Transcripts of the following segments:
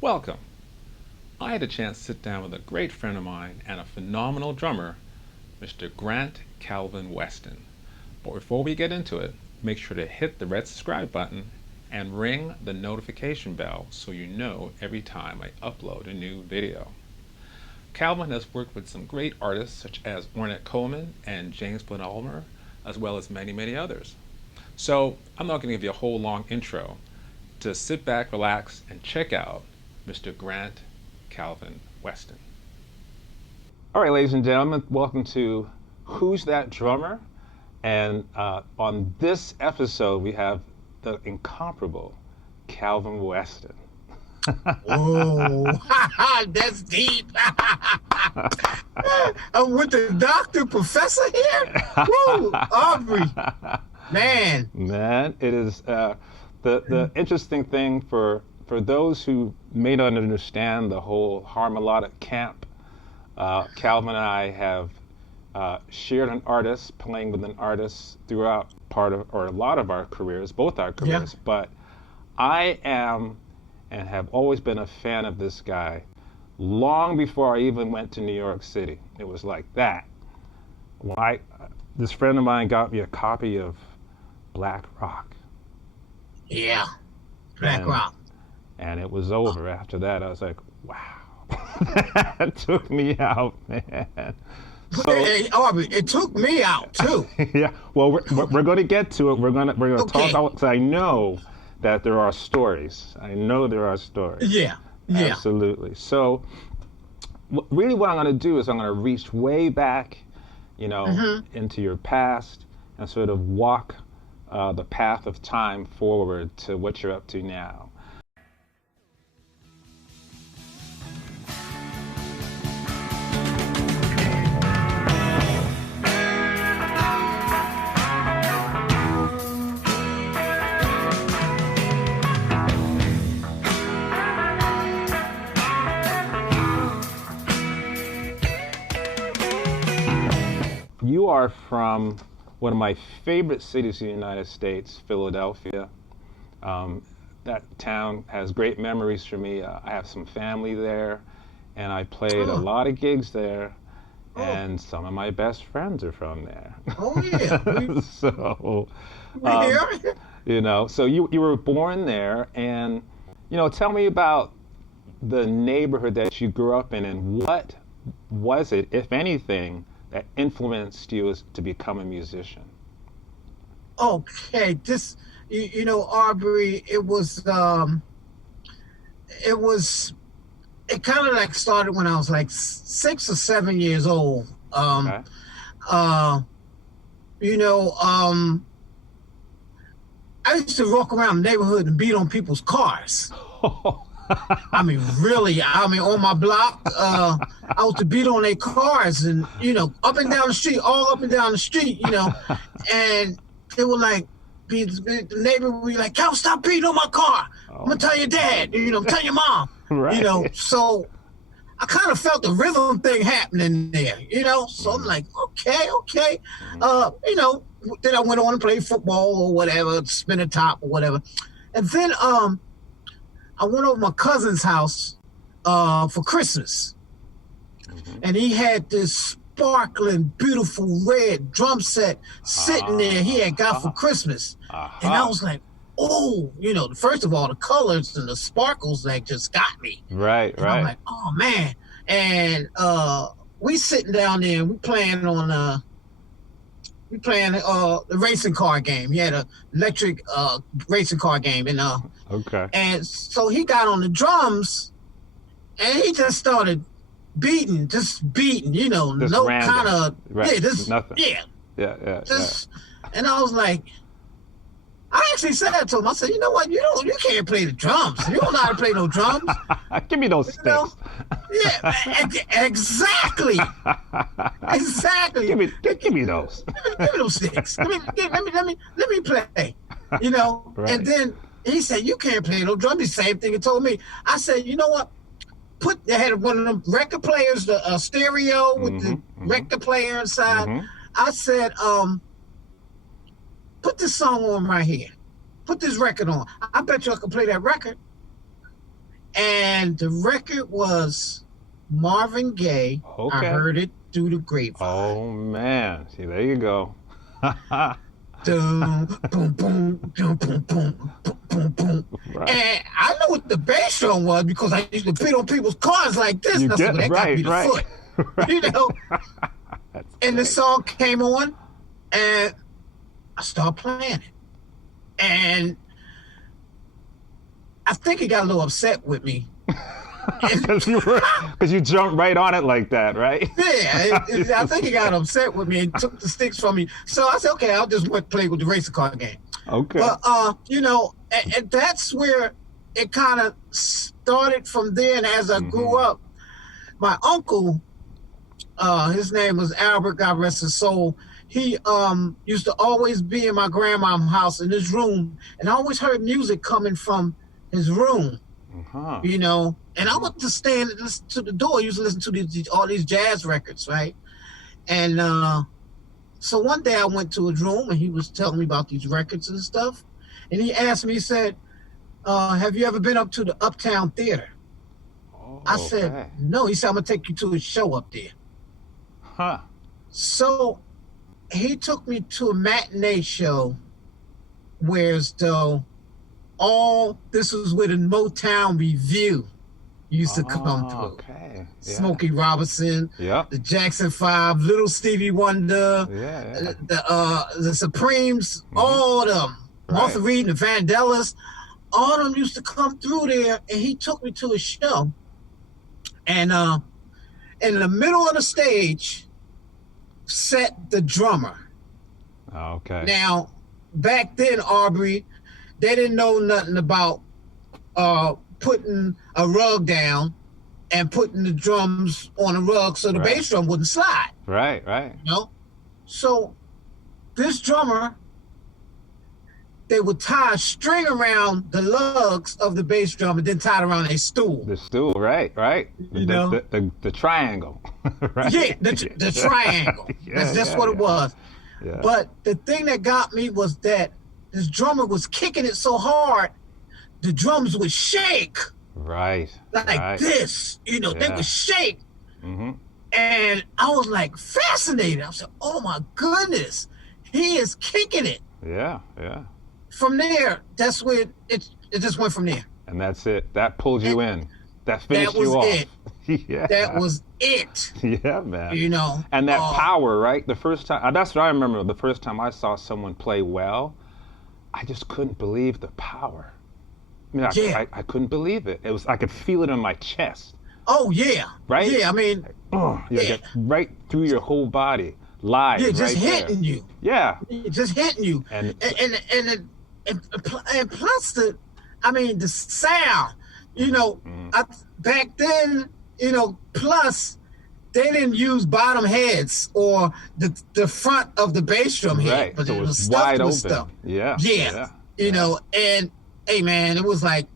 Welcome. I had a chance to sit down with a great friend of mine and a phenomenal drummer, Mr. Grant Calvin Weston. But before we get into it, make sure to hit the red subscribe button and ring the notification bell so you know every time I upload a new video. Calvin has worked with some great artists such as Ornette Coleman and James Ulmer, as well as many, many others. So I'm not going to give you a whole long intro. Just sit back, relax, and check out Mr. Grant Calvin Weston. All right, ladies and gentlemen, welcome to Who's That Drummer? And on this episode, we have the incomparable Calvin Weston. Oh, that's deep. I'm with the doctor, professor here. Woo, Aubrey. Man, it is the interesting thing for those who may not understand the whole harmonic camp. Calvin and I have shared an artist, playing with an artist throughout a lot of our careers, both our careers. Yeah. But I am and have always been a fan of this guy long before I even went to New York City. It was like that. When this friend of mine got me a copy of Black Rock. Yeah, Black Rock. And it was over. After that, I was like, wow. That took me out, man. So, hey, Aubrey, it took me out too. Yeah. Well, we're going to get to it. We're going to talk about, because I know that there are stories. I know there are stories. Yeah. Absolutely. So, really, what I'm going to do is I'm going to reach way back, into your past and sort of walk the path of time forward to what you're up to now. You are from one of my favorite cities in the United States, Philadelphia. That town has great memories for me. I have some family there, and I played a lot of gigs there, and some of my best friends are from there. Oh, yeah. So, Yeah. So you were born there, and, tell me about the neighborhood that you grew up in, and what was it, if anything, that influenced you to become a musician? Okay, Aubrey, it kind of like started when I was like 6 or 7 years old. Okay. I used to walk around the neighborhood and beat on people's cars. I mean, really, on my block, I was to beat on their cars and, up and down the street, all up and down the street, and they were like, the neighbor would be like, Cal, stop beating on my car. I'm going to tell your dad, tell your mom, Right. So I kind of felt the rhythm thing happening there, so I'm like, okay. Then I went on and played football or whatever, spin a top or whatever. And then, I went over to my cousin's house for Christmas, and he had this sparkling, beautiful red drum set sitting there he had got for Christmas. And I was like, oh, first of all, the colors and the sparkles just got me. Right. I'm like, oh, man. And we sitting down there and we playing the racing car game. He had an electric racing car game, and okay. And so he got on the drums, and he just started just beating, Just no random. kind of, Right. yeah, just, Nothing. yeah, Yeah. just, and I was like, I actually said to him, I said, you know what, you can't play the drums. You don't know how to play no drums. Give me those You know? sticks. Yeah, exactly. Exactly. Give me those. Give me those sticks. Let me play. Right. And then he said, you can't play no drum. The same thing he told me. I said, you know what? They had one of them record players, the stereo with the record player inside. I said, put this song on right here. Put this record on. I bet you I can play that record. And the record was Marvin Gaye. Okay. I heard it through the grapevine. Oh man. See, there you go. Boom, boom, boom, boom, boom, boom, boom, boom. Right. And I know what the bass drum was because I used to beat on people's cars like this. You And I said, get well, that got to be the right. foot. Right. That's And the great. song came on, and I started playing it. And I think he got a little upset with me. Because you jumped right on it like that, right? Yeah, I think he got upset with me and took the sticks from me. So I said, okay, I'll just play with the racer car game. Okay. But, and that's where it kind of started from there. And as I grew up, my uncle, his name was Albert, God rest his soul. He used to always be in my grandma's house in his room, and I always heard music coming from his room. And I would just stand and listen to the door. I used to listen to all these jazz records, right? And so one day I went to his room, and he was telling me about these records and stuff. And he asked me, he said, have you ever been up to the Uptown Theater? I said, no. He said, I'm going to take you to a show up there. Huh. So he took me to a matinee show where this was where the Motown Review used to come through. Okay. Yeah. Smokey Robinson, the Jackson 5, Little Stevie Wonder, the Supremes, all of them. Martha Reed and the Vandellas, all of them used to come through there, and he took me to a show. And in the middle of the stage sat the drummer. Okay. Now, back then, Aubrey, they didn't know nothing about putting a rug down and putting the drums on a rug so the bass drum wouldn't slide. Right. So this drummer, they would tie a string around the lugs of the bass drum and then tie it around a stool. The stool, right. The triangle. Right? Yeah, the triangle. That's what it was. Yeah. But the thing that got me was that this drummer was kicking it so hard, the drums would shake. Right. Like this, they would shake. And I was like fascinated. I said, oh my goodness, he is kicking it. Yeah. From there, that's where it just went from there. And that's it. That pulled you in. That finished you off. It. Yeah. That was it. Yeah, man. And that power, right? The first time, that's what I remember. The first time I saw someone play well, I just couldn't believe the power. I mean, I couldn't believe it. I could feel it in my chest. Oh yeah. Right? Yeah, I mean. Get right through your whole body, live. Yeah, just right hitting there. you. Yeah. Just hitting you. And plus the sound. Back then, plus they didn't use bottom heads or the front of the bass drum head, but so it was wide open. Stuff. Yeah. And hey man, it was like,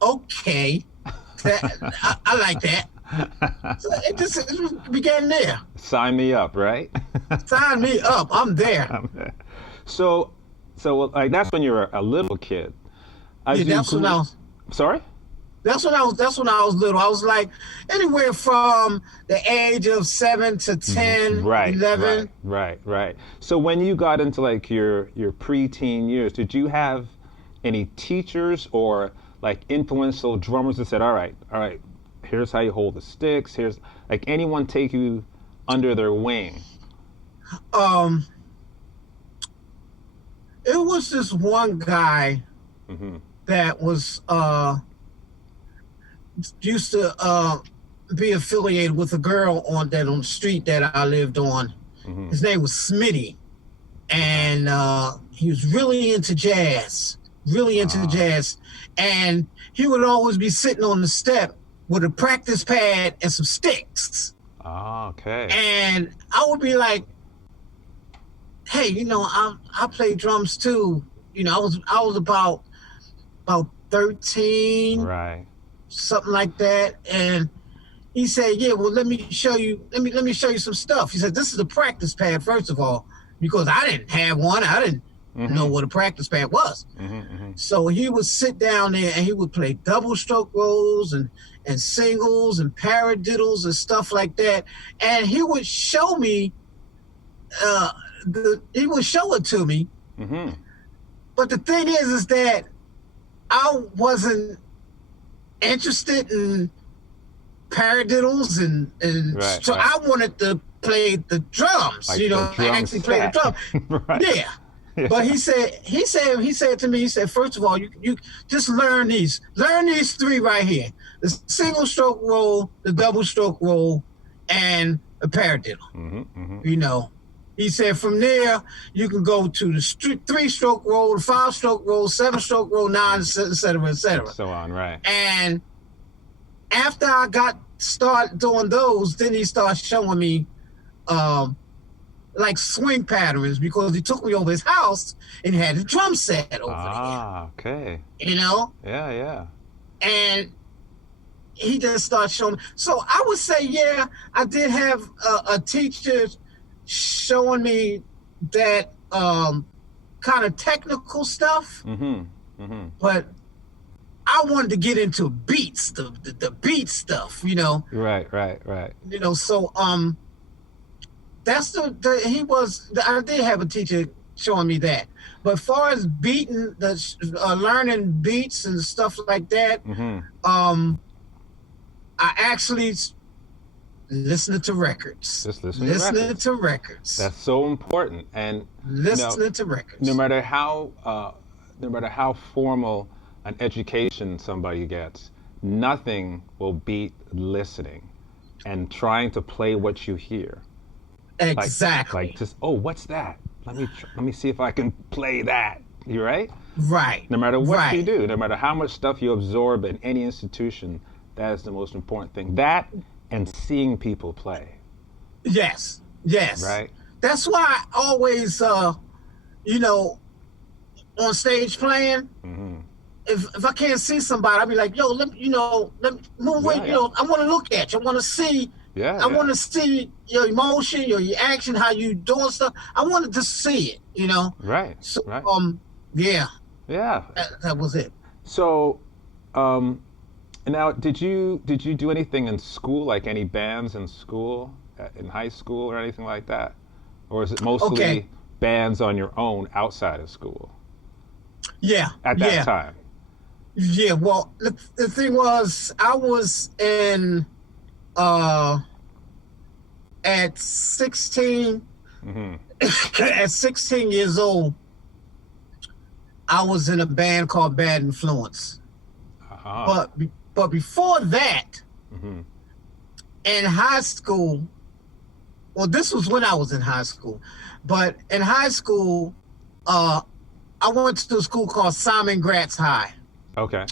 okay, I like that. So it just began there. Sign me up, right? Sign me up. I'm there. So like that's when you were a little kid. That's when I was. Sorry? That's when I was little. I was like anywhere from the age of 7 to 10, 11. Right. So when you got into like your preteen years, did you have any teachers or like influential drummers that said, all right, here's how you hold the sticks, here's like anyone take you under their wing? It was this one guy that was used to be affiliated with a girl on the street that I lived on. Mm-hmm. His name was Smitty, and he was really into jazz, and he would always be sitting on the step with a practice pad and some sticks. Oh, okay. And I would be like, "Hey, I play drums too." I was about 13, Right. something like that, and he said, "Yeah, well, let me show you some stuff." He said, "This is a practice pad, first of all, because I didn't have one. I didn't know what a practice pad was." So he would sit down there and he would play double stroke rolls and singles and paradiddles and stuff like that. And he would show me, he would show it to me. But the thing is that I wasn't interested in paradiddles and right, so right. I wanted to play the drums, Like the drum actually play the set. drum. Right. Yeah. But he said to me, first of all, you just learn these three right here: the single stroke roll, the double stroke roll, and a paradiddle. He said from there you can go to the 3-stroke roll, the 5-stroke roll, 7-stroke roll, 9, et cetera, et cetera. So on, right. And after I started doing those, then he started showing me like swing patterns, because he took me over his house and he had a drum set over Ah, okay. there. Yeah. And he just started showing me. So I would say, yeah, I did have a teacher showing me that kind of technical stuff. But I wanted to get into beats, the beat stuff, Right. So that's I did have a teacher showing me that. But as far as beating, learning beats and stuff like that, I actually listening to records. Just listening to records. That's so important. And listening to records. No matter how formal an education somebody gets, nothing will beat listening and trying to play what you hear. Exactly. Like just, oh, what's that? Let me see if I can play that. You right? Right. No matter what you do, no matter how much stuff you absorb in any institution, that is the most important thing. That and seeing people play. Yes. Right. That's why I always, on stage playing, if I can't see somebody, I'll be like, "Yo, let me move away. I want to look at you. I want to see. I want to see your emotion, your action, how you doing stuff. I wanted to see it. Right. So, right. Yeah. That was it. So, now, did you do anything in school, like any bands in school, in high school or anything like that? Or is it mostly bands on your own outside of school? Yeah. At that time? Yeah, well, the thing was, I was in, at 16, at 16 years old, I was in a band called Bad Influence. But before that, in high school, well, this was when I was in high school, but in high school, I went to a school called Simon Gratz High. Okay.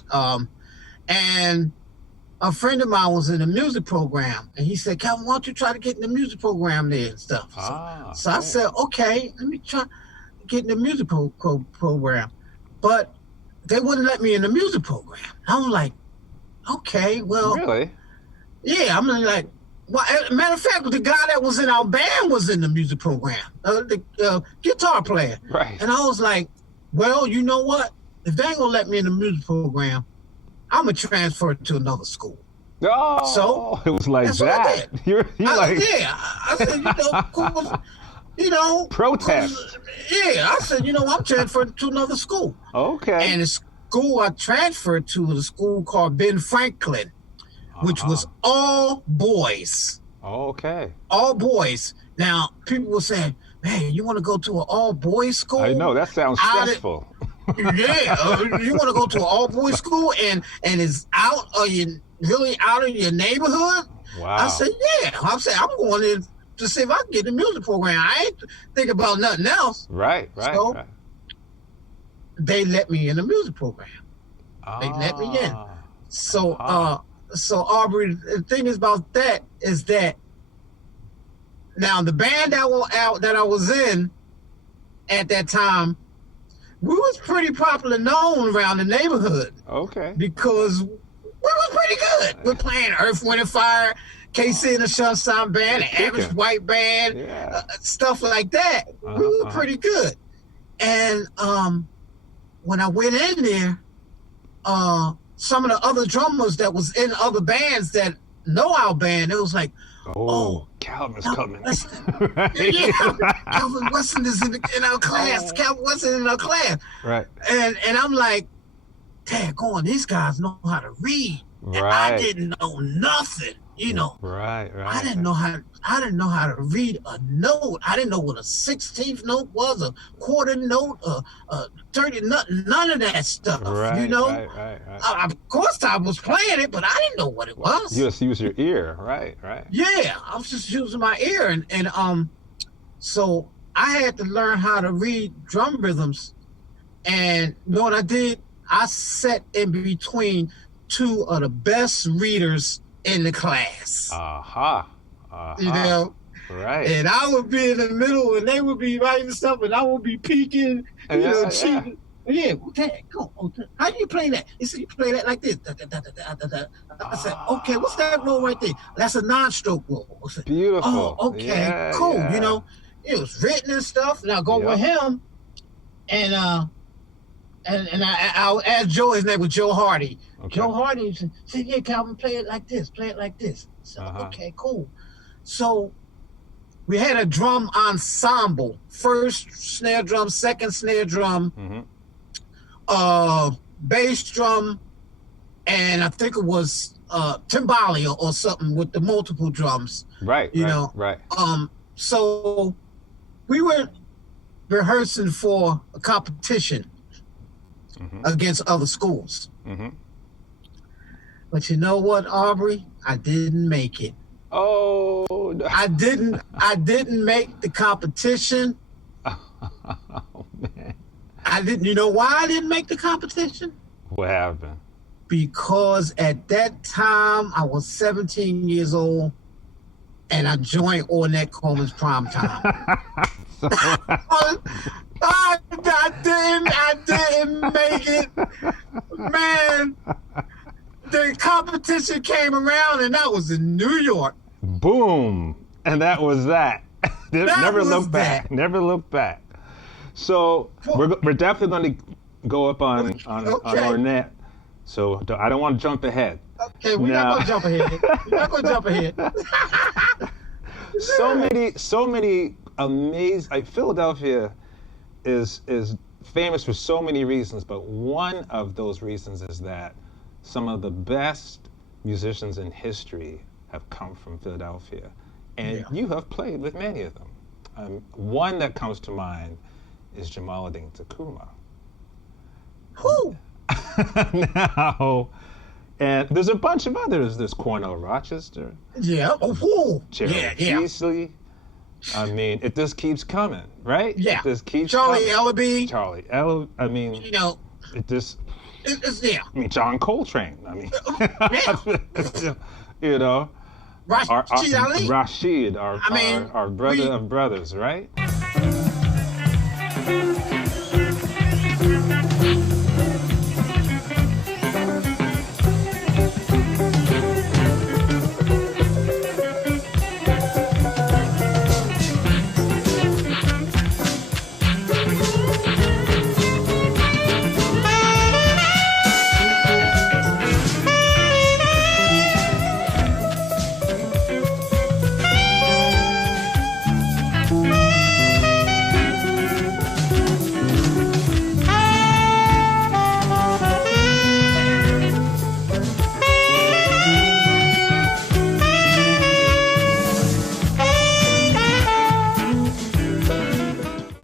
And a friend of mine was in the music program, and he said, "Calvin, why don't you try to get in the music program there and stuff?" So I said, "Okay, let me try get in the music program." But they wouldn't let me in the music program. I was like, "Okay, well." Really? Yeah, I'm like, well, matter of fact, the guy that was in our band was in the music program, the guitar player. Right. And I was like, well, you know what? If they ain't gonna let me in the music program, I'm gonna transfer to another school. Oh, so it was like that. You're like, I said, protest. I said, I'm transferred to another school. Okay. And the school I transferred to was a school called Ben Franklin, which was all boys. Okay. All boys. Now, people were saying, "Man, you want to go to an all boys school?" I know, that sounds stressful. Yeah, you want to go to an all-boys school and it's out of really out of your neighborhood? Wow. I said, yeah. I said, I'm going in to see if I can get the music program. I ain't thinking about nothing else. Right. So they let me in the music program. They let me in. So, so Aubrey, the thing is about that is that now the band that I was in at that time, we was pretty popular known around the neighborhood. Okay. Because we was pretty good. We're playing Earth, Wind and Fire, KC and the Sunshine Band, the Average White Band, stuff like that. We were pretty good. And when I went in there, some of the other drummers that was in other bands that know our band, it was like, Calvin's coming. Right. Yeah, Calvin Weston is in our class. Calvin Weston in our class. Right. And I'm like, daggone, these guys know how to read. And I didn't know nothing, you know. Right. I didn't know how to read a note. I didn't know what a 16th note was, a quarter note, a 30 none of that stuff. You know. Right. Of course I was playing it, but I didn't know what it was. You just use your ear, right. Yeah, I was just using my ear, and so I had to learn how to read drum rhythms. And you know what I did? I sat in between two of the best readers in the class. You know? Right. And I would be in the middle and they would be writing stuff and I would be peeking, cheating. Yeah, okay, go. How do you play that? He said, you play that like this. I said, okay, what's that roll right there? That's a non-stroke roll. I said, beautiful. Oh, okay, cool. You know, it was written and stuff. And I'll go with him and I asked Joe, his name was Joe Hardy. Okay. Joe Hardy said, yeah, Calvin, play it like this. So, okay, cool. So we had a drum ensemble. First snare drum, second snare drum, bass drum, and I think it was timbali or something with the multiple drums. Right, you know. So we were rehearsing for a competition against other schools. But you know what, Aubrey? I didn't make it. Oh, no. I didn't make the competition. Oh, man. I didn't. You know why I didn't make the competition? What happened? Because at that time I was 17 years old and I joined Ornette Coleman's prom time. I didn't make it. Man, the competition came around and that was in New York. Boom. And that was that. Never look back. So we're definitely going to go up on Ornette. So I don't want to jump ahead. Okay, we're not going to jump ahead. So many amazing. Like Philadelphia is famous for so many reasons, but one of those reasons is that some of the best musicians in history have come from Philadelphia, and you have played with many of them. One that comes to mind is Jamaluddin Tacuma. Who? Now, and there's a bunch of others. There's Cornell Rochester. Yeah. Oh, Gerald Beasley. I mean, it just keeps coming, right? Yeah. It just keeps Charlie coming. Ellaby. I mean, you know, it just. It's there. I mean, John Coltrane. I mean, yeah. You know, Rashid Ali. Rashid, our brother of brothers, right?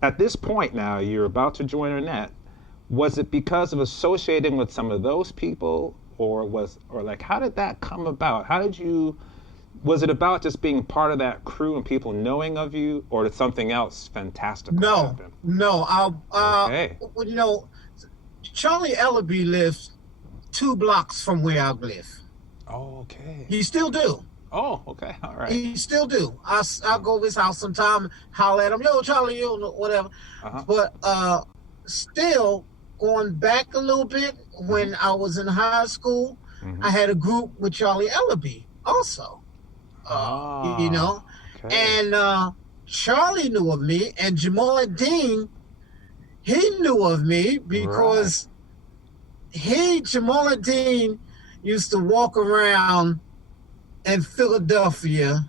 At this point now, you're about to join Ornette. was it because of associating with some of those people, or like, how did that come about? Was it about just being part of that crew and people knowing of you, or did something else fantastical happen? No. Okay. Well, you know, Charlie Ellaby lives 2 blocks from where I live. Oh, okay. He still do. Oh, okay. All right. He still do. I'll go to his house sometime, holler at him, yo, Charlie, yo, whatever. Uh-huh. But still, going back a little bit, when I was in high school, I had a group with Charlie Ellaby also. You know, okay. and Charlie knew of me, and Jamal Dean, he knew of me because Jamal Dean used to walk around in Philadelphia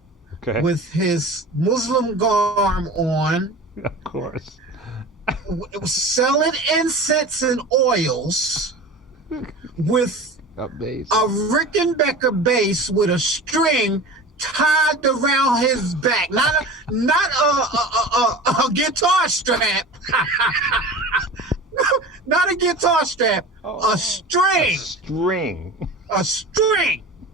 with his Muslim garb on. Of course. It was selling incense and oils with a Rickenbacker bass with a string tied around his back, not a guitar strap, not a guitar strap, a string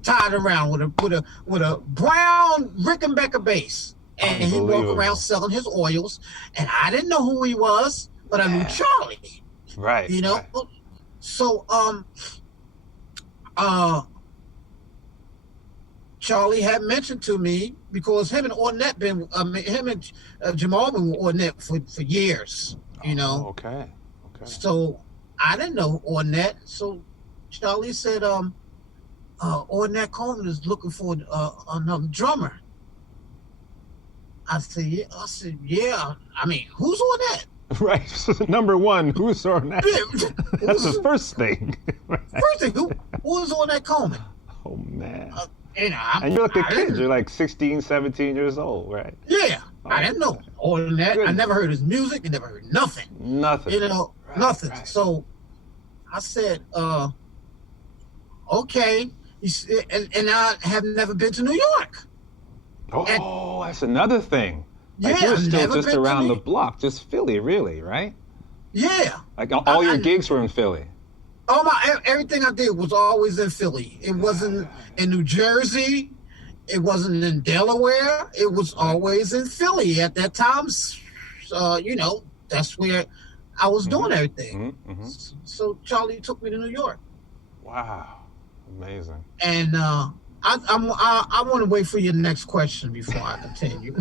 tied around with a brown Rickenbacker bass, and he walked around selling his oils, and I didn't know who he was, but I knew Charlie, right? You know, right. So Charlie had mentioned to me, because him and Ornette him and Jamal been with Ornette for years, you know. Okay. So I didn't know Ornette. So Charlie said, Ornette Coleman is looking for another drummer. I said, yeah. I mean, who's Ornette? Right. So number one, who's Ornette? That's the first thing. First thing, who is Ornette Coleman? Oh man. You know, and you're like a kid. You're like 16, 17 years old, right? Yeah. I didn't know Ornette. Goodness. I never heard his music. I never heard nothing. Nothing. You know, nothing. Right. So I said, okay. And I have never been to New York. Oh, that's another thing. Like, yeah, you're still just around the block, just Philly, really, right? Yeah. Like all your gigs were in Philly. Everything I did was always in Philly. It wasn't in New Jersey. It wasn't in Delaware. It was always in Philly at that time. You know, that's where I was doing everything. So Charlie took me to New York. Wow, amazing. And I want to wait for your next question before I continue.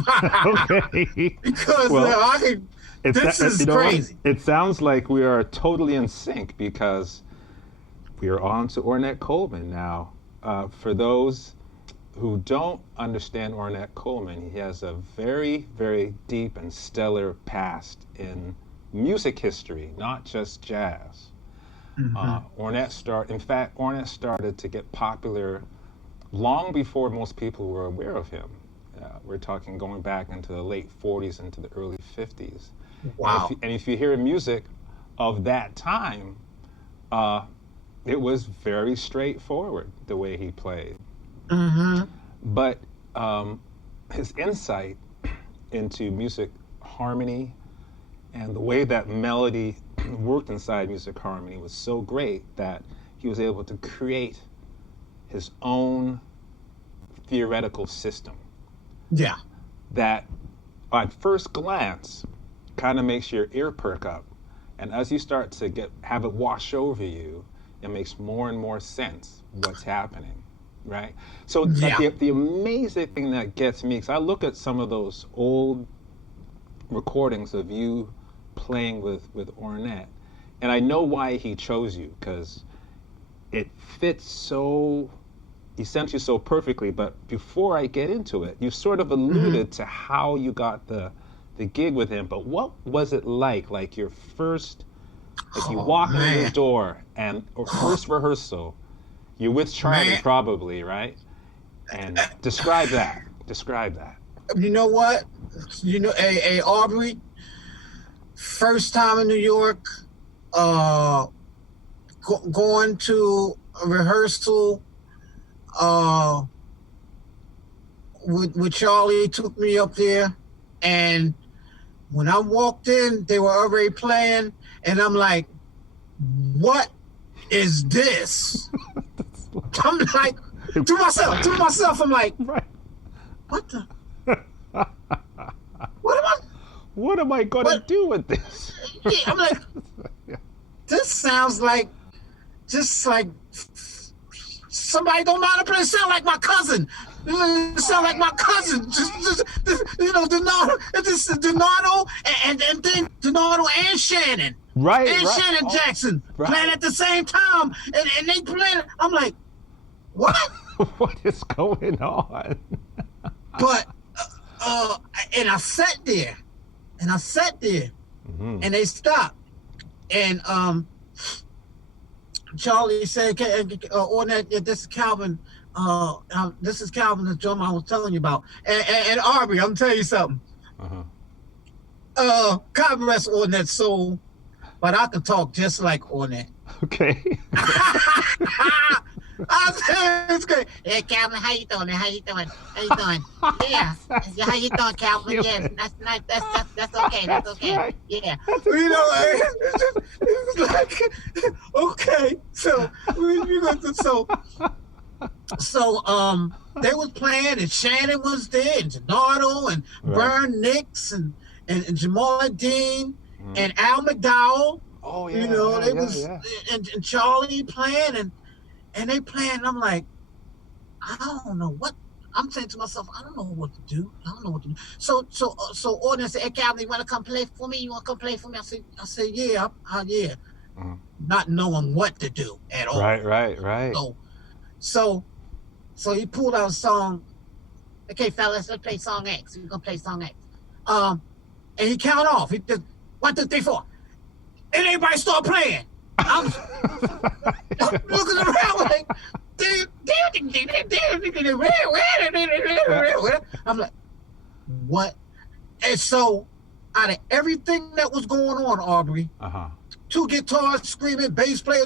Okay. Because this is crazy. It sounds like we are totally in sync, because we are on to Ornette Coleman now. For those who don't understand Ornette Coleman, he has a very, very deep and stellar past in music history, not just jazz. Ornette started to get popular long before most people were aware of him. We're talking going back into the late 40s into the early 50s. Wow. And if you hear music of that time, it was very straightforward the way he played. But his insight into music harmony and the way that melody worked inside music harmony was so great that he was able to create his own theoretical system. Yeah. That at first glance kind of makes your ear perk up. And as you start to have it wash over you, it makes more and more sense what's happening, right? So the amazing thing that gets me, because I look at some of those old recordings of you playing with Ornette, and I know why he chose you, because it fits so essentially so perfectly. But before I get into it, you sort of alluded to how you got the gig with him, but what was it like your first, you walk in the door or first rehearsal, you're with Charlie probably, right? And describe that. You know what? You know, Aubrey, first time in New York, going to a rehearsal with Charlie, took me up there, and when I walked in, they were already playing, and I'm like, what is this? I'm like, to myself, I'm like, Right. what the? What am I? What am I going to What? do with this? Yeah, I'm like, this sounds like, just like somebody don't know how to play. It sound like my cousin. It sound like my cousin. Just you know, Donato. It's just Donato and then Donato and Shannon. Right, And right. Shannon Jackson right. playing at the same time, and they playing. I'm like, what? What is going on? But and I sat there, Mm-hmm. and they stopped, and Charlie said, Ornette, this is Calvin. This is Calvin, the drummer I was telling you about. And Aubrey, I'm telling you something. Uh-huh. God rest Ornette's soul, but I can talk just like Ornette. Okay. I said, it's great. Hey, Calvin, how you doing? How you doing? Yeah. How you doing, Calvin? Yeah, that's okay. That's okay. Right. Yeah. You know, it's like, okay. So they was playing, and Shannon was there, and Donato, and Vern Nix, and Jamal Dean, and Al McDowell. Oh yeah. You know, yeah, they yeah. and Charlie playing, and they playing, and I'm like, I don't know what. I'm saying to myself, I don't know what to do. So Ornette said, hey, Calvin, you want to come play for me? I said, yeah, yeah. Mm-hmm. Not knowing what to do at all. Right. So he pulled out a song. Okay, fellas, let's play song X. We're gonna play song X. And he count off. He did 1, 2, 3, 4. And everybody start playing. I'm looking around like, I'm like, what? And so, out of everything that was going on, Aubrey, 2 guitars screaming, bass player,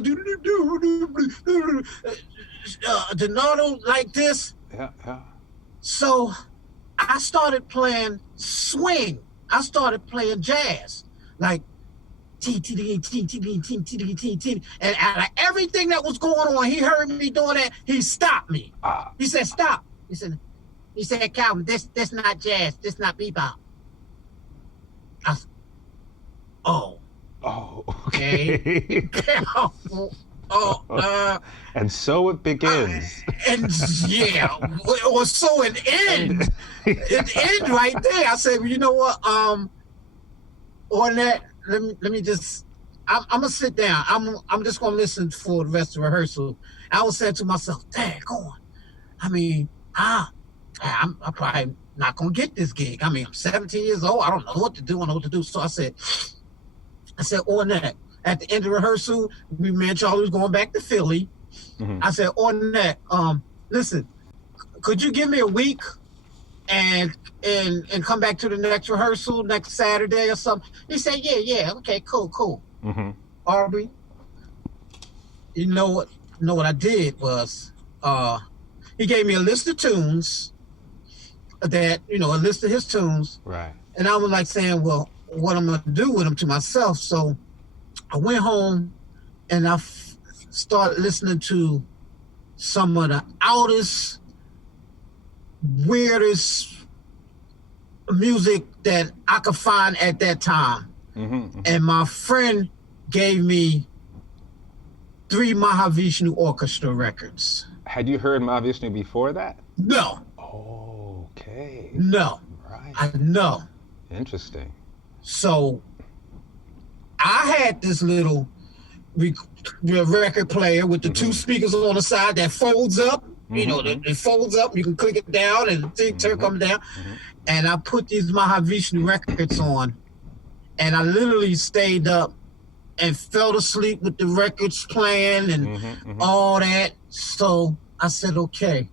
Donato like this. Yeah. So, I started playing swing. I started playing jazz, like and out of everything that was going on, he heard me doing that. He stopped me. He said, "Stop." He said, "Calvin, this not jazz. This not bebop." Oh, okay. And so it begins. And yeah, or so it ends. It ends right there. I said, well, you know what? Ornette, let me just. I'm gonna sit down. I'm just gonna listen for the rest of the rehearsal. I was saying to myself, "Dang, go on." I mean, I'm probably not gonna get this gig. I mean, I'm 17 years old. I don't know what to do. So I said, Ornette. At the end of rehearsal, me and Charlie was going back to Philly. Mm-hmm. I said, Ornette, listen, could you give me a week and come back to the next rehearsal next Saturday or something? He said, yeah, okay, cool. Mm-hmm. Aubrey, you know what I did was he gave me a list of tunes a list of his tunes. Right. And I was like saying, well, what I'm gonna do with them to myself. So I went home and I started listening to some of the outest, weirdest music that I could find at that time. Mm-hmm. And my friend gave me 3 Mahavishnu Orchestra records. Had you heard Mahavishnu before that? No. Oh, okay. No. Right. I know. Interesting. So I had this little record player with the 2 speakers on the side that folds up. Mm-hmm. You know, it folds up. You can click it down and the turn comes down. Mm-hmm. And I put these Mahavishnu records on. And I literally stayed up and fell asleep with the records playing and all that. So I said, okay,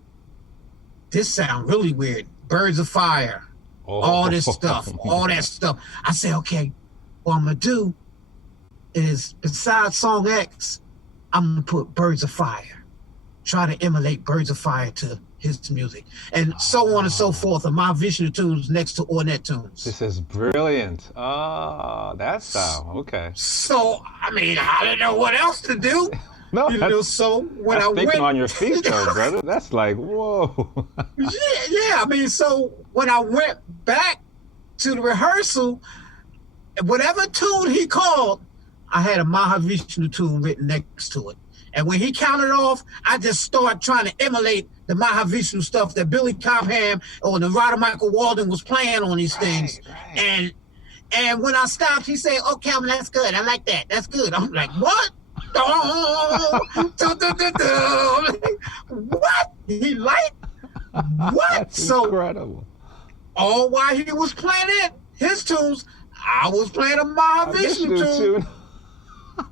this sounds really weird. Birds of Fire, all this stuff, all that stuff. I said, okay, what I'm going to do is, besides Song X, I'm going to put Birds of Fire. Try to emulate Birds of Fire to his music, and so on and so forth. Of my Vishnu tunes next to Ornette tunes. This is brilliant. Oh, that's how. Okay. So I mean, I didn't know what else to do. No, So when I thinking went on your feet, though, brother. That's like, whoa. yeah. I mean, so when I went back to the rehearsal, whatever tune he called, I had a Mahavishnu tune written next to it. And when he counted off, I just started trying to emulate the Mahavishnu stuff that Billy Cobham or Narada Michael Walden was playing on these things. Right. And when I stopped, he said, "Oh, Calvin, that's good. I like that. That's good." I'm like, "What?" What? He liked what? That's incredible. All while he was playing his tunes, I was playing a Mahavishnu tune.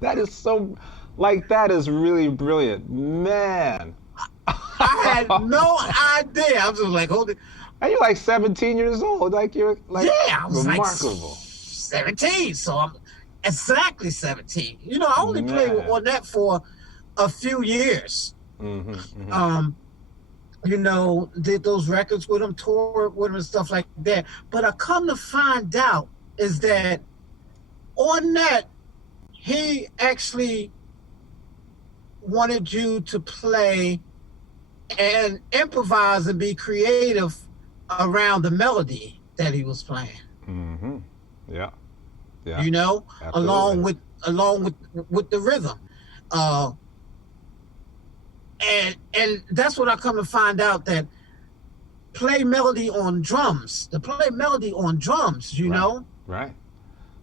That is so, like, that is really brilliant, man. I had no idea. I was just like, hold it. And you're like 17 years old. Like, you're like, yeah, I was remarkable. Like 17. So I'm exactly 17. You know, I only played with Ornette for a few years. You know, did those records with him, toured with him and stuff like that. But I come to find out is that Ornette, he actually wanted you to play and improvise and be creative around the melody that he was playing. Yeah. You know, absolutely. along with the rhythm. And that's what I come to find out, that play melody on drums, you know? Right.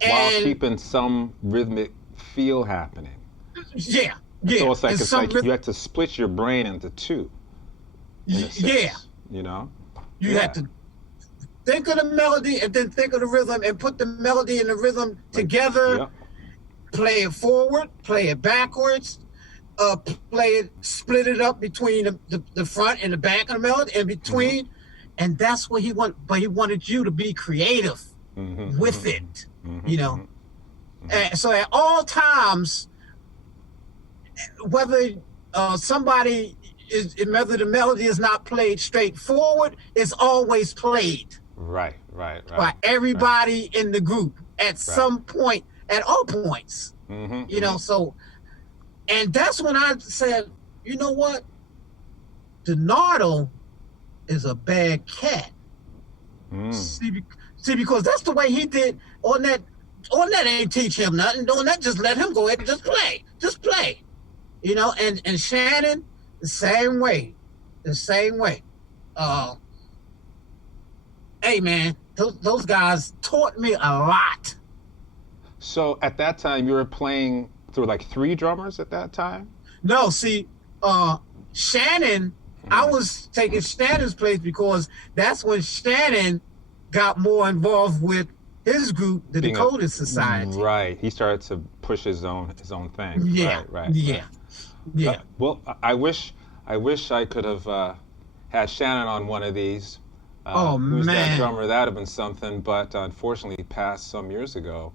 And while keeping some rhythmic feel happening. Yeah. So it's like you have to split your brain into two. In a sense, you know? You have to think of the melody and then think of the rhythm and put the melody and the rhythm together. Play it forward, play it backwards, split it up between the front and the back of the melody and between. And that's what he wanted. But he wanted you to be creative with it, you know? And so at all times, whether whether the melody is not played straightforward, it's always played. Right. By everybody in the group at some point, at all points. You know, so, and that's when I said, you know what? Donardo is a bad cat. See, because that's the way he did. Ornette ain't teach him nothing. Ornette just let him go ahead and just play. You know, and Shannon, the same way. Hey man, those guys taught me a lot. So at that time, you were playing through like 3 drummers at that time? No, see, Shannon, I was taking Shannon's place because that's when Shannon got more involved with his group, the Dakota Society. Right, he started to push his own thing. Yeah, right. Yeah. Well, I wish I could have had Shannon on one of these. Who's that drummer? That'd have been something, but unfortunately he passed some years ago.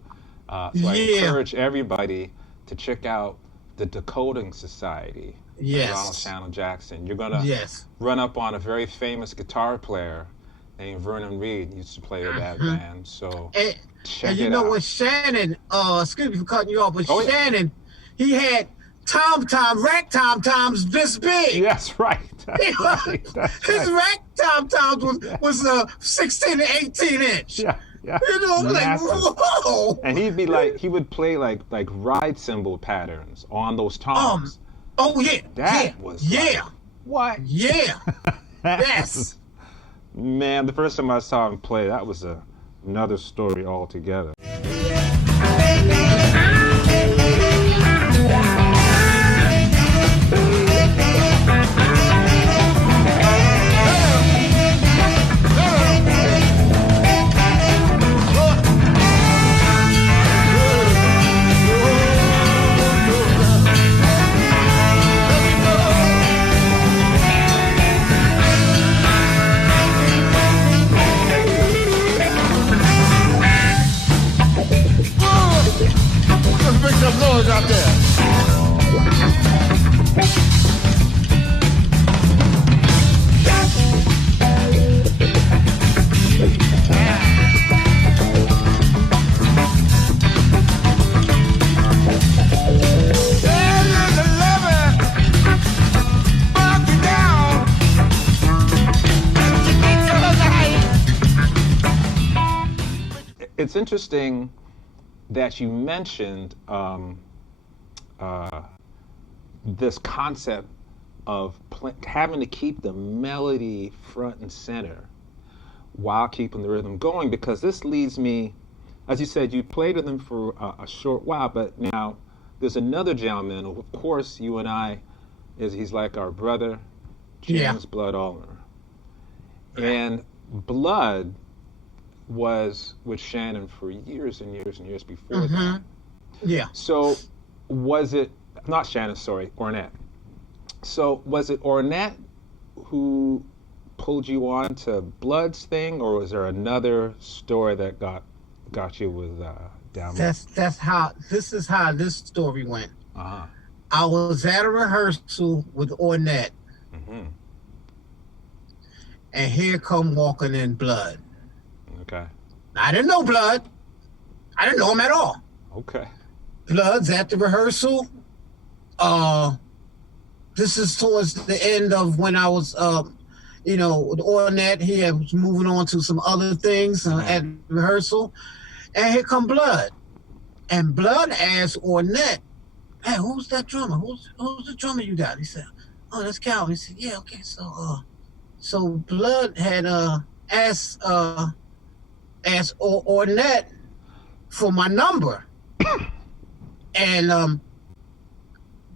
So I encourage everybody to check out the Decoding Society. Ronald Shannon Jackson. You're gonna run up on a very famous guitar player named Vernon Reed. He used to play with that band. So check it out. You know what, Shannon? Excuse me for cutting you off, but Shannon, he had rack tom-toms this big. That's right. His rack tom-toms was 16 to 18 inch. Yeah. You know, like, whoa. And he would play like ride cymbal patterns on those toms. That was like, what? Yeah. Yes. Man, the first time I saw him play, that was another story altogether. it's interesting that you mentioned this concept of having to keep the melody front and center while keeping the rhythm going, because this leads me, as you said, you played with him for a short while, but now there's another gentleman, of course, you and I, he's like our brother, James Blood Ulmer. And Blood was with Shannon for years and years and years before that. Yeah. So was it, not Shannon, sorry, Ornette. So was it Ornette who pulled you on to Blood's thing, or was there another story that got you with down there? This is how this story went. Uh-huh. I was at a rehearsal with Ornette, and here come walking in Blood. Okay. I didn't know Blood. I didn't know him at all. Okay. Blood's at the rehearsal. This is towards the end of when I was, with Ornette. He was moving on to some other things at rehearsal. And here come Blood. And Blood asked Ornette, "Hey, who's that drummer? Who's the drummer you got?" He said, "Oh, that's Calvin." He said, "Yeah, okay." So Blood had asked Ornette for my number. And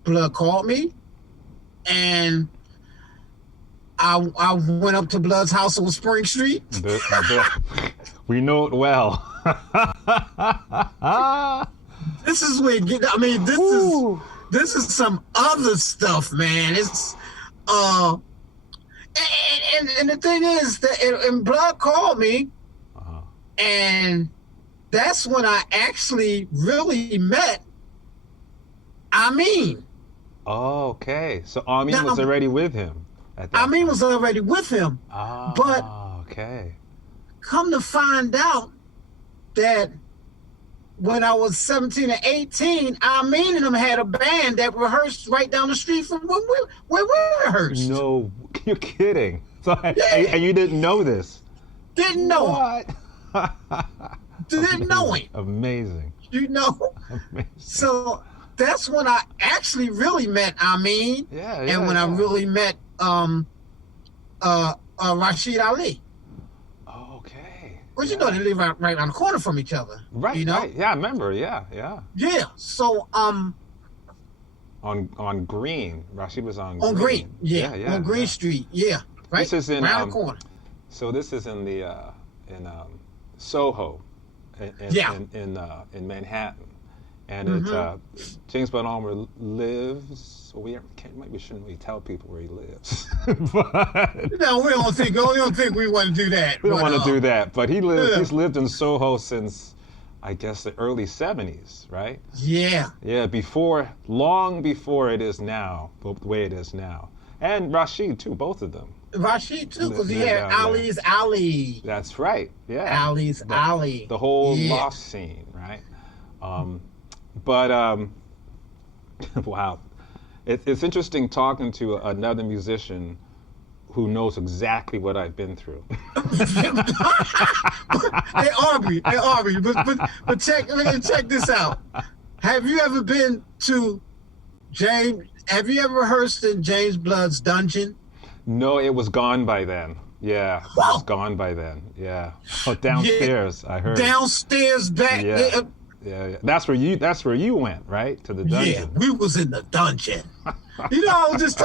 Blood called me, and I went up to Blood's house on Spring Street. We know it well. This is where this is some other stuff, man. It's and the thing is that and Blood called me, and that's when I actually really met Amin. Oh, okay. So Amin was already with him at that Amin time. was already with him. Oh, but okay. Come to find out that when I was 17 or 18, Amin and them had a band that rehearsed right down the street from where we rehearsed. No, you're kidding. So, Yeah. and you didn't know this? Didn't know him. What? Didn't know him. Amazing. Amazing. So that's when I actually really met Amin. And when I really met Rashid Ali. Okay. Because you know they live right around the corner from each other. Right, you know? right. Yeah, I remember. Yeah. Yeah. So on Green. Rashid was on Green. Yeah. On Green yeah. Street. Yeah. Right. This is in around the corner. So this is in the in Soho, in Manhattan, and it's James Blood Ulmer lives. Maybe we shouldn't really tell people where he lives. But No, we don't think we want to do that. we don't want to do that. But he lives. Yeah. He's lived in Soho since, I guess, the early '70s, right? Yeah. Yeah, long before it is now, the way it is now, and Rashid too, both of them. Rashid too, because he had Ali's Ali. That's right. Yeah. Ali's Ali. The whole loft scene, right? Wow, it's interesting talking to another musician who knows exactly what I've been through. Hey Aubrey, but check this out. Have you ever been to James? Have you ever rehearsed in James Blood's dungeon? No, it was gone by then. Yeah, wow. It was gone by then. Yeah. Oh, downstairs, I heard. Downstairs, back. Yeah. That's where you went, right? To the dungeon. Yeah, we was in the dungeon. I was just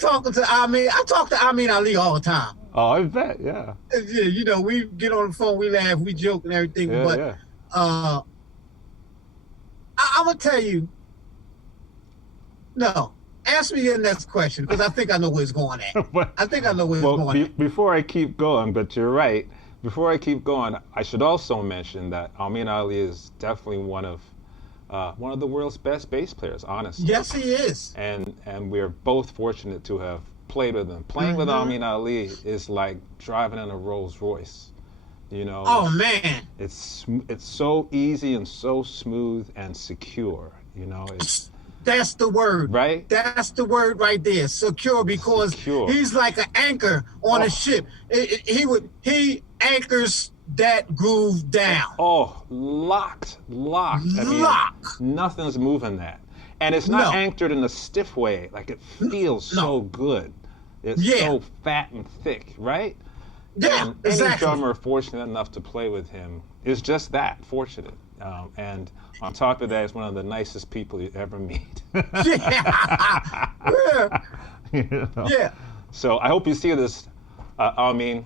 talking to Amin. I talk to Amin Ali all the time. Oh, I bet. Yeah. Yeah, we get on the phone, we laugh, we joke and everything. I'm gonna tell you. No. Ask me your next question, because I think I know where it's going at. Before I keep going, but you're right. Before I keep going, I should also mention that Amin Ali is definitely one of the world's best bass players, honestly. Yes, he is. And we're both fortunate to have played with him. Playing with Amin Ali is like driving in a Rolls Royce. Oh man. It's so easy and so smooth and secure. That's the word. Right? That's the word right there. Secure, because he's like an anchor on a ship. He anchors that groove down. Oh, locked. I mean, nothing's moving that. And it's not anchored in a stiff way. Like, it feels so good. It's so fat and thick, right? Yeah, and exactly. Any drummer fortunate enough to play with him is just that, fortunate. And on top of that, he's one of the nicest people you ever meet. Yeah. You know? Yeah. So I hope you see this. I mean,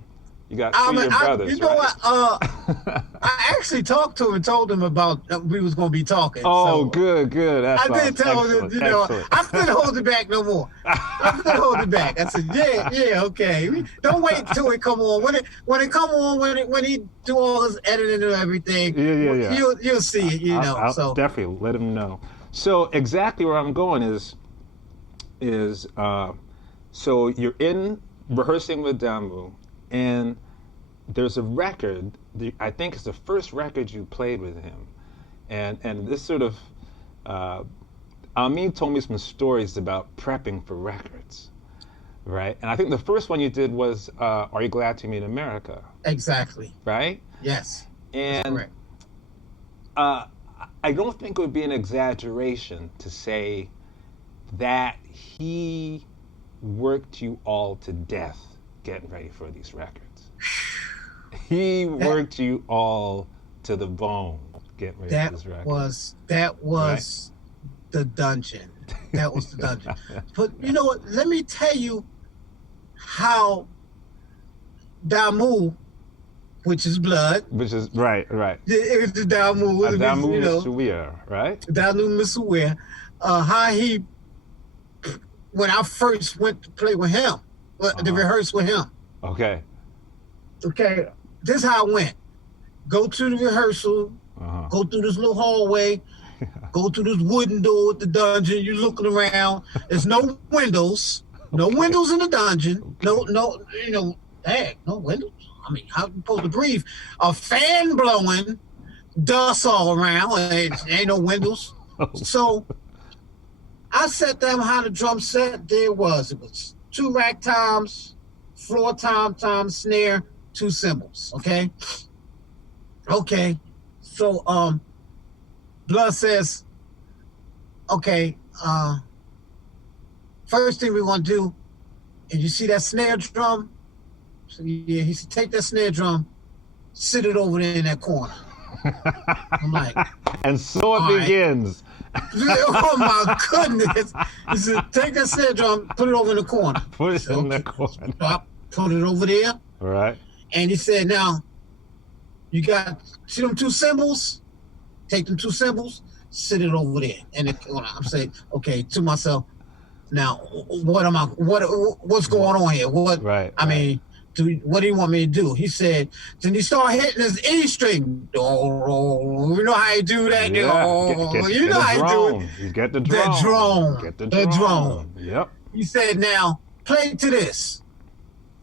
you got three of your brothers, you know right? what? I actually talked to him and told him about we was going to be talking. Oh, so good. That's I did tell him, you know, I couldn't hold it back no more. I couldn't hold it back. I said, yeah, okay. Don't wait till it come on. When it come on, when he do all this editing and everything, you'll see it, you know. I'll definitely let him know. So exactly where I'm going is so you're in rehearsing with Damu, and there's a record, I think it's the first record you played with him. And this sort of, Amin told me some stories about prepping for records, right? And I think the first one you did was Are You Glad to Meet America? Exactly. Right? Yes. And I don't think it would be an exaggeration to say that he worked you all to death getting ready for these records. He worked you all to the bone getting ready for this record. That was the dungeon. That was the dungeon. But you know what? Let me tell you how Damu, which is blood. Which is right. It's the Damu. Damu Misuwea, right? Damu Misuwea. How he, when I first went to play with him, to rehearse with him. Okay, this is how it went. Go to the rehearsal, go through this little hallway, go through this wooden door at the dungeon. You're looking around. There's no windows. No windows in the dungeon. No, you know, no windows. I mean, how you supposed to breathe? A fan blowing, dust all around. Ain't no windows. So I sat down how the drum set. There it was. It was 2 rack toms, floor tom, snare, 2 cymbals. Okay. So Blood says, okay, first thing we're gonna do, and you see that snare drum? So yeah, he said, take that snare drum, sit it over there in that corner. I'm like, and so it begins. Oh my goodness. He said, take that snare drum, put it over in the corner. Put it in the corner. Stop, put it over there. All right. And he said, now, you got, see them 2 cymbals? Take them 2 cymbals, sit it over there. And I'm saying, okay, to myself, now, what's going on here? What do you want me to do? He said, then you start hitting this E string. Oh, you know how you do that? Yeah. You know how you do it. You get the drone. The drone. Yep. He said, now, play to this.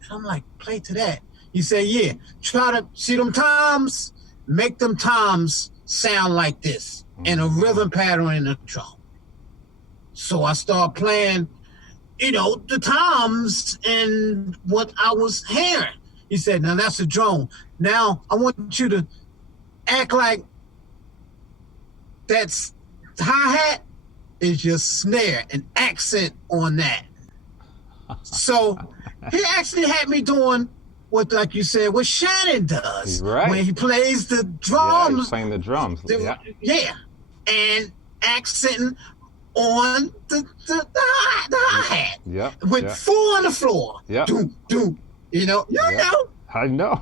And I'm like, play to that. He said, yeah, try to see them toms, make them toms sound like this, and a rhythm pattern in the drum. So I start playing, you know, the toms and what I was hearing. He said, now that's a drone. Now I want you to act like that's hi-hat is your snare and accent on that. So he actually had me doing what, like you said, what Shannon does. Right. When he plays the drums. Yeah, he's playing the drums. Yeah. And accenting on the hi-hat. Yeah. With 4 on the floor. Yeah. Doom. You know. I know.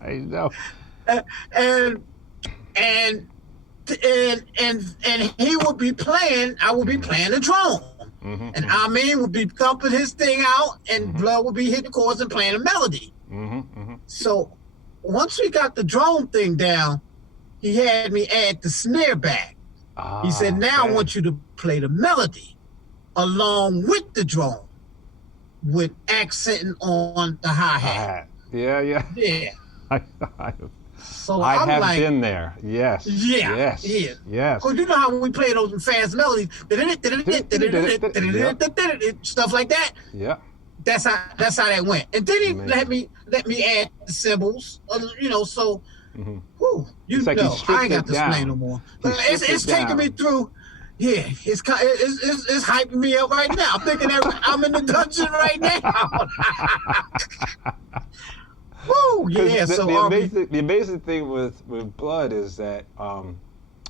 I know. And he would be playing, I would be playing the drum. And Amin would be thumping his thing out, and Blood would be hitting the chords and playing a melody. So once we got the drone thing down, he had me add the snare back. He said, now I want you to play the melody along with the drone, with accenting on the hi-hat. Yeah. So I I'm have like, been there. Yes. Yes. Because you know how we play those fast melodies, stuff like that. Yeah. that's how that went. And then he Amazing. let me add the cymbals, so Mhm. whew, It's like he stripped I ain't got it to explain no down. more. He stripped It's it taking me down. through. Yeah, it's hyping me up right now. I'm thinking that I'm in the dungeon right now. Woo, Because yeah. So the amazing thing with Blood is that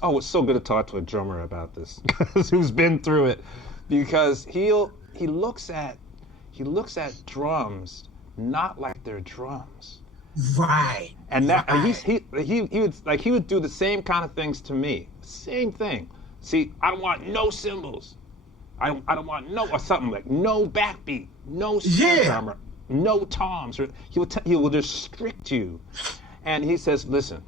it's so good to talk to a drummer about this because who's been through it, because he looks at drums not like they're drums. right, And that and right. he would do the same kind of things to me. Same thing. See, I don't want no cymbals. I don't want no or something like no backbeat, no snare Yeah, drummer, no toms. Or he will restrict you. And he says, "Listen,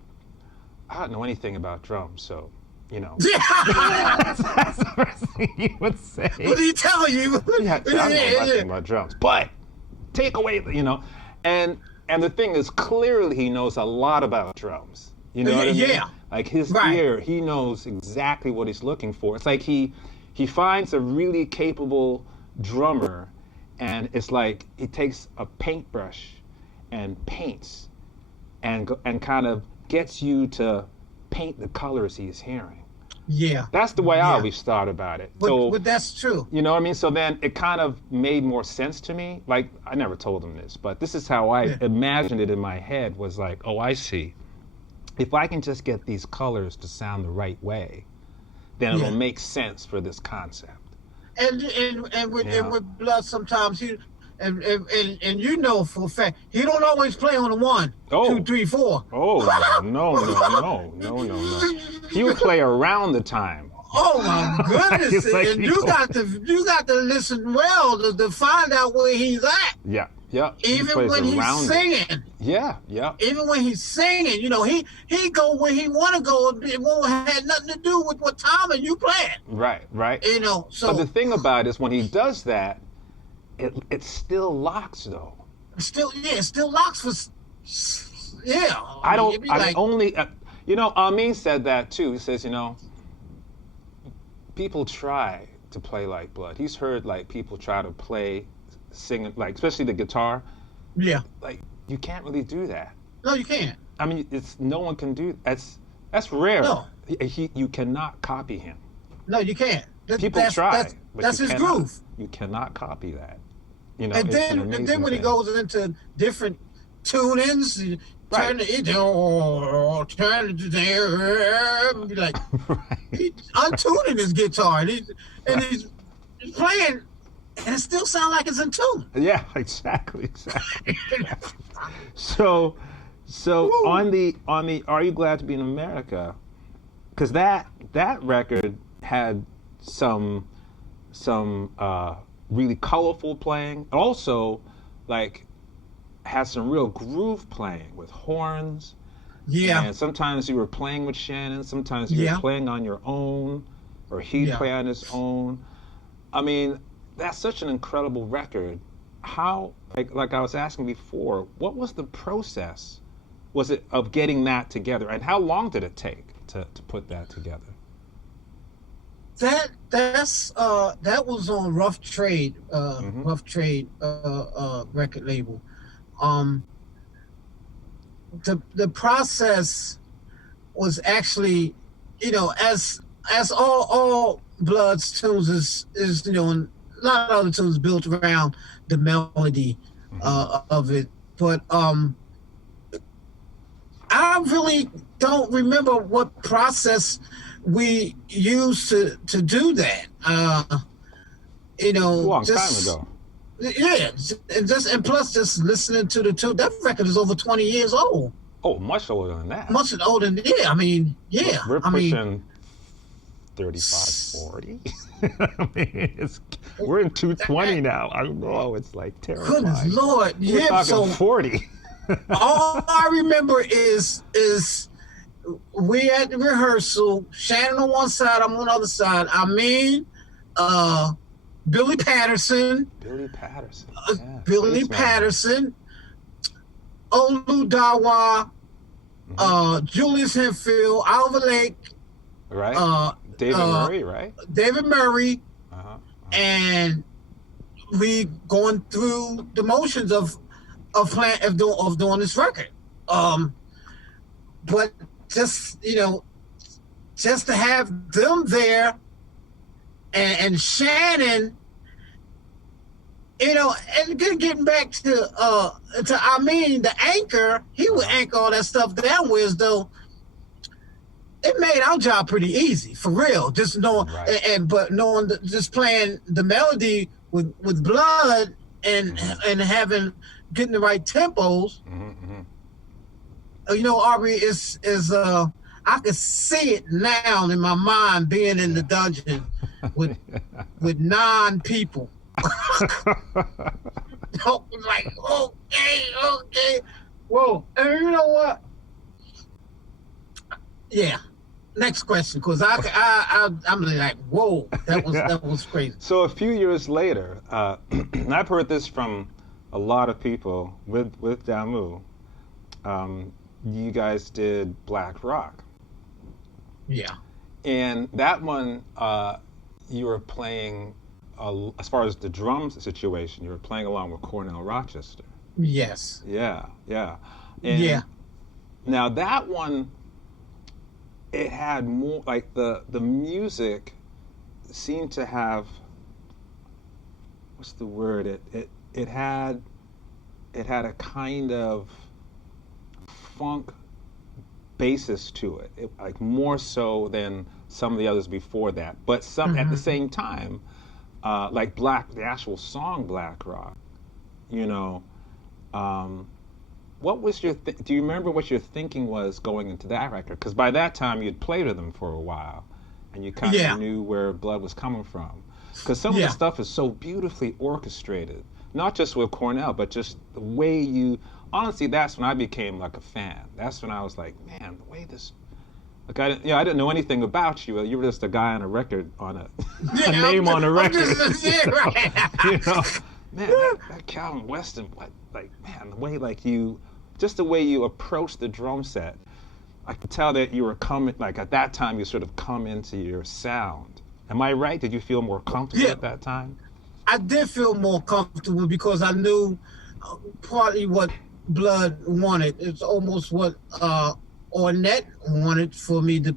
I don't know anything about drums, so yeah. that's the first thing he would say. What are you telling you? Yeah, I don't know nothing about drums, but take away, and the thing is, clearly he knows a lot about drums. You know what I mean? Yeah. Like his Right. ear, he knows exactly what he's looking for. It's like he finds a really capable drummer, and it's like he takes a paintbrush and paints, and kind of gets you to paint the colors he's hearing. Yeah. That's the way I Yeah. always thought about it. So But that's true. you know what I mean? So then it kind of made more sense to me. Like, I never told him this, but this is how I Yeah. imagined it in my head, was like, oh, I see. If I can just get these colors to sound the right way, then Yeah. it'll make sense for this concept. And with Blood, sometimes and you know for a fact he don't always play on the 1, Oh. 2, 3, 4. Oh, no. He would play around the time. Oh my goodness! It's like And he you goes- got to listen well to find out where he's at. Yeah. He Even plays when he's around it. singing, Yeah. even when he's singing, he go where he want to go. It won't have nothing to do with what time and you playing. Right. So But the thing about it is when he does that, it still locks though. it still locks for. Yeah, I don't. it'd be I like, only. Amin said that too. He says, people try to play like Blood. He's heard like people try to sing like, especially the guitar. yeah. Like you can't really do that. No, you can't. I mean, no one can do. That's rare. No. You cannot copy him. No, you can't. People try. But That's you his cannot. groove. You cannot copy that. And it's an then amazing when he thing. goes into different tunings, Right. turn it there, be like Right. he untuning his guitar, and he's playing, and it still sounds like it's in tune. Yeah, exactly. So Woo. on the Are You Glad to Be in America? Because that record had some really colorful playing. Also, like, had some real groove playing with horns. Yeah, And sometimes you were playing with Shannon. Sometimes you Yeah. were playing on your own, or he'd Yeah. play on his own. I mean, that's such an incredible record. How, like I was asking before, what was the process? Was it of getting that together, and how long did it take to put that together? that was on Rough Trade, record label. The process was actually, as all Blood's tunes is and a lot of other tunes built around the melody of it, but I really don't remember what process we used to do that. A long time ago. Yeah, and plus just listening to the tune. That record is over 20 years old. Oh, much older than that. Much older than I mean, yeah. We're I mean, pushing 35, 40. I mean, we're in 220 now. I don't know. It's like terrifying. goodness Lord, We're yeah. talking So 40. all I remember is we at the rehearsal, Shannon on one side, I'm on the other side. I mean, Billy Patterson, Billy Patterson. Yeah, Billy spaceman. Patterson, Olu Dawa, Julius Henfield, Alva Lake, Right? David uh, Murray, right? David Murray, Uh-huh. and we going through the motions of doing this record. But just just to have them there, and Shannon, and getting back to the anchor, he would anchor all that stuff down, whereas though it made our job pretty easy, for real. Just knowing, right. but knowing, just playing the melody with blood and getting the right tempos. Aubrey, is I could see it now in my mind, being in the dungeon with 9 people. Like, okay. Whoa, and you know what? Yeah. Next question, because I'm like, whoa, that was crazy. So a few years later, and I've heard this from a lot of people with Damu. You guys did Black Rock. Yeah. And that one, you were playing, as far as the drums situation, you were playing along with Cornell Rochester. Yes. Yeah. And now that one, it had more, like the music seemed to have, what's the word? It had a kind of funk basis to it, like more so than some of the others before that. But some at the same time, like the actual song Black Rock, what was do you remember what your thinking was going into that record? Because by that time you'd played with them for a while, and you kind of knew where Blood was coming from. Because some of the stuff is so beautifully orchestrated, not just with Cornell, but just the way you. Honestly, that's when I became like a fan. That's when I was like, man, the way this. Like I didn't know anything about you. You were just a guy on a record, on a name on a record. Man, that Calvin Weston, the way the way you approach the drum set, I could tell that you were coming, like at that time you sort of come into your sound. Am I right? Did you feel more comfortable at that time? I did feel more comfortable because I knew partly what Blood wanted. It's almost what Ornette wanted for me to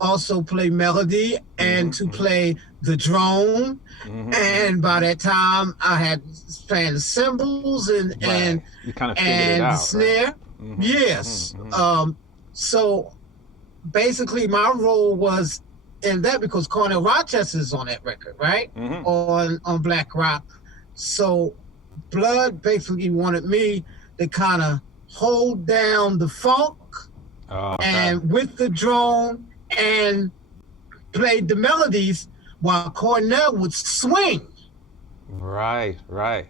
also play melody and to play the drone. And by that time I had playing the cymbals and you kind of figured it out, the snare. Right? Yes. So basically my role was in that because Cornell Rochester is on that record, right? On Black Rock. So Blood basically wanted me to kind of hold down the funk and with the drone and played the melodies while Cornell would swing. Right. Cornell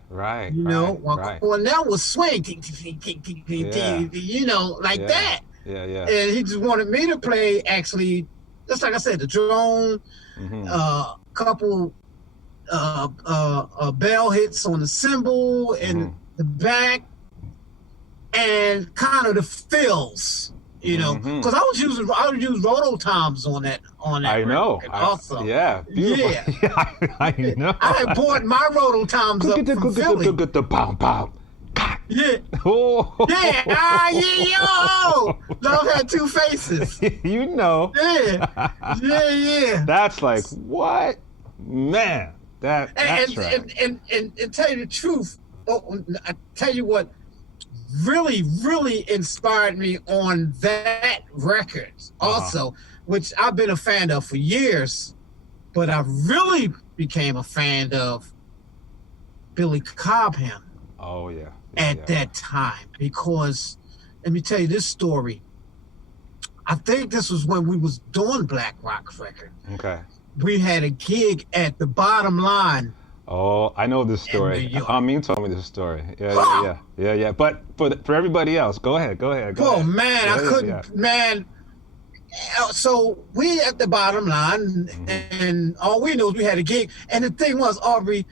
would swing, that. Yeah. And he just wanted me to play, actually, just like I said, the drone, couple bell hits on the cymbal and the back, and kind of the fills. Because I would use rototoms on that. I know. Also, beautiful. Yeah. I know. I had bought my rototoms up from Philly. Yeah. Oh. Love had 2 faces. Yeah. That's like what, man. That's right. And tell you the truth, I tell you what really inspired me on that record also, which I've been a fan of for years, but I really became a fan of Billy Cobham. Oh yeah. At that time, because let me tell you this story. I think this was when we was doing Black Rock's record. Okay. We had a gig at the Bottom Line. Oh, I know this story. Amin told me this story. Yeah. But for everybody else, go ahead. Man, I couldn't, man. So we at the Bottom Line, and all we knew is we had a gig. And the thing was, Aubrey,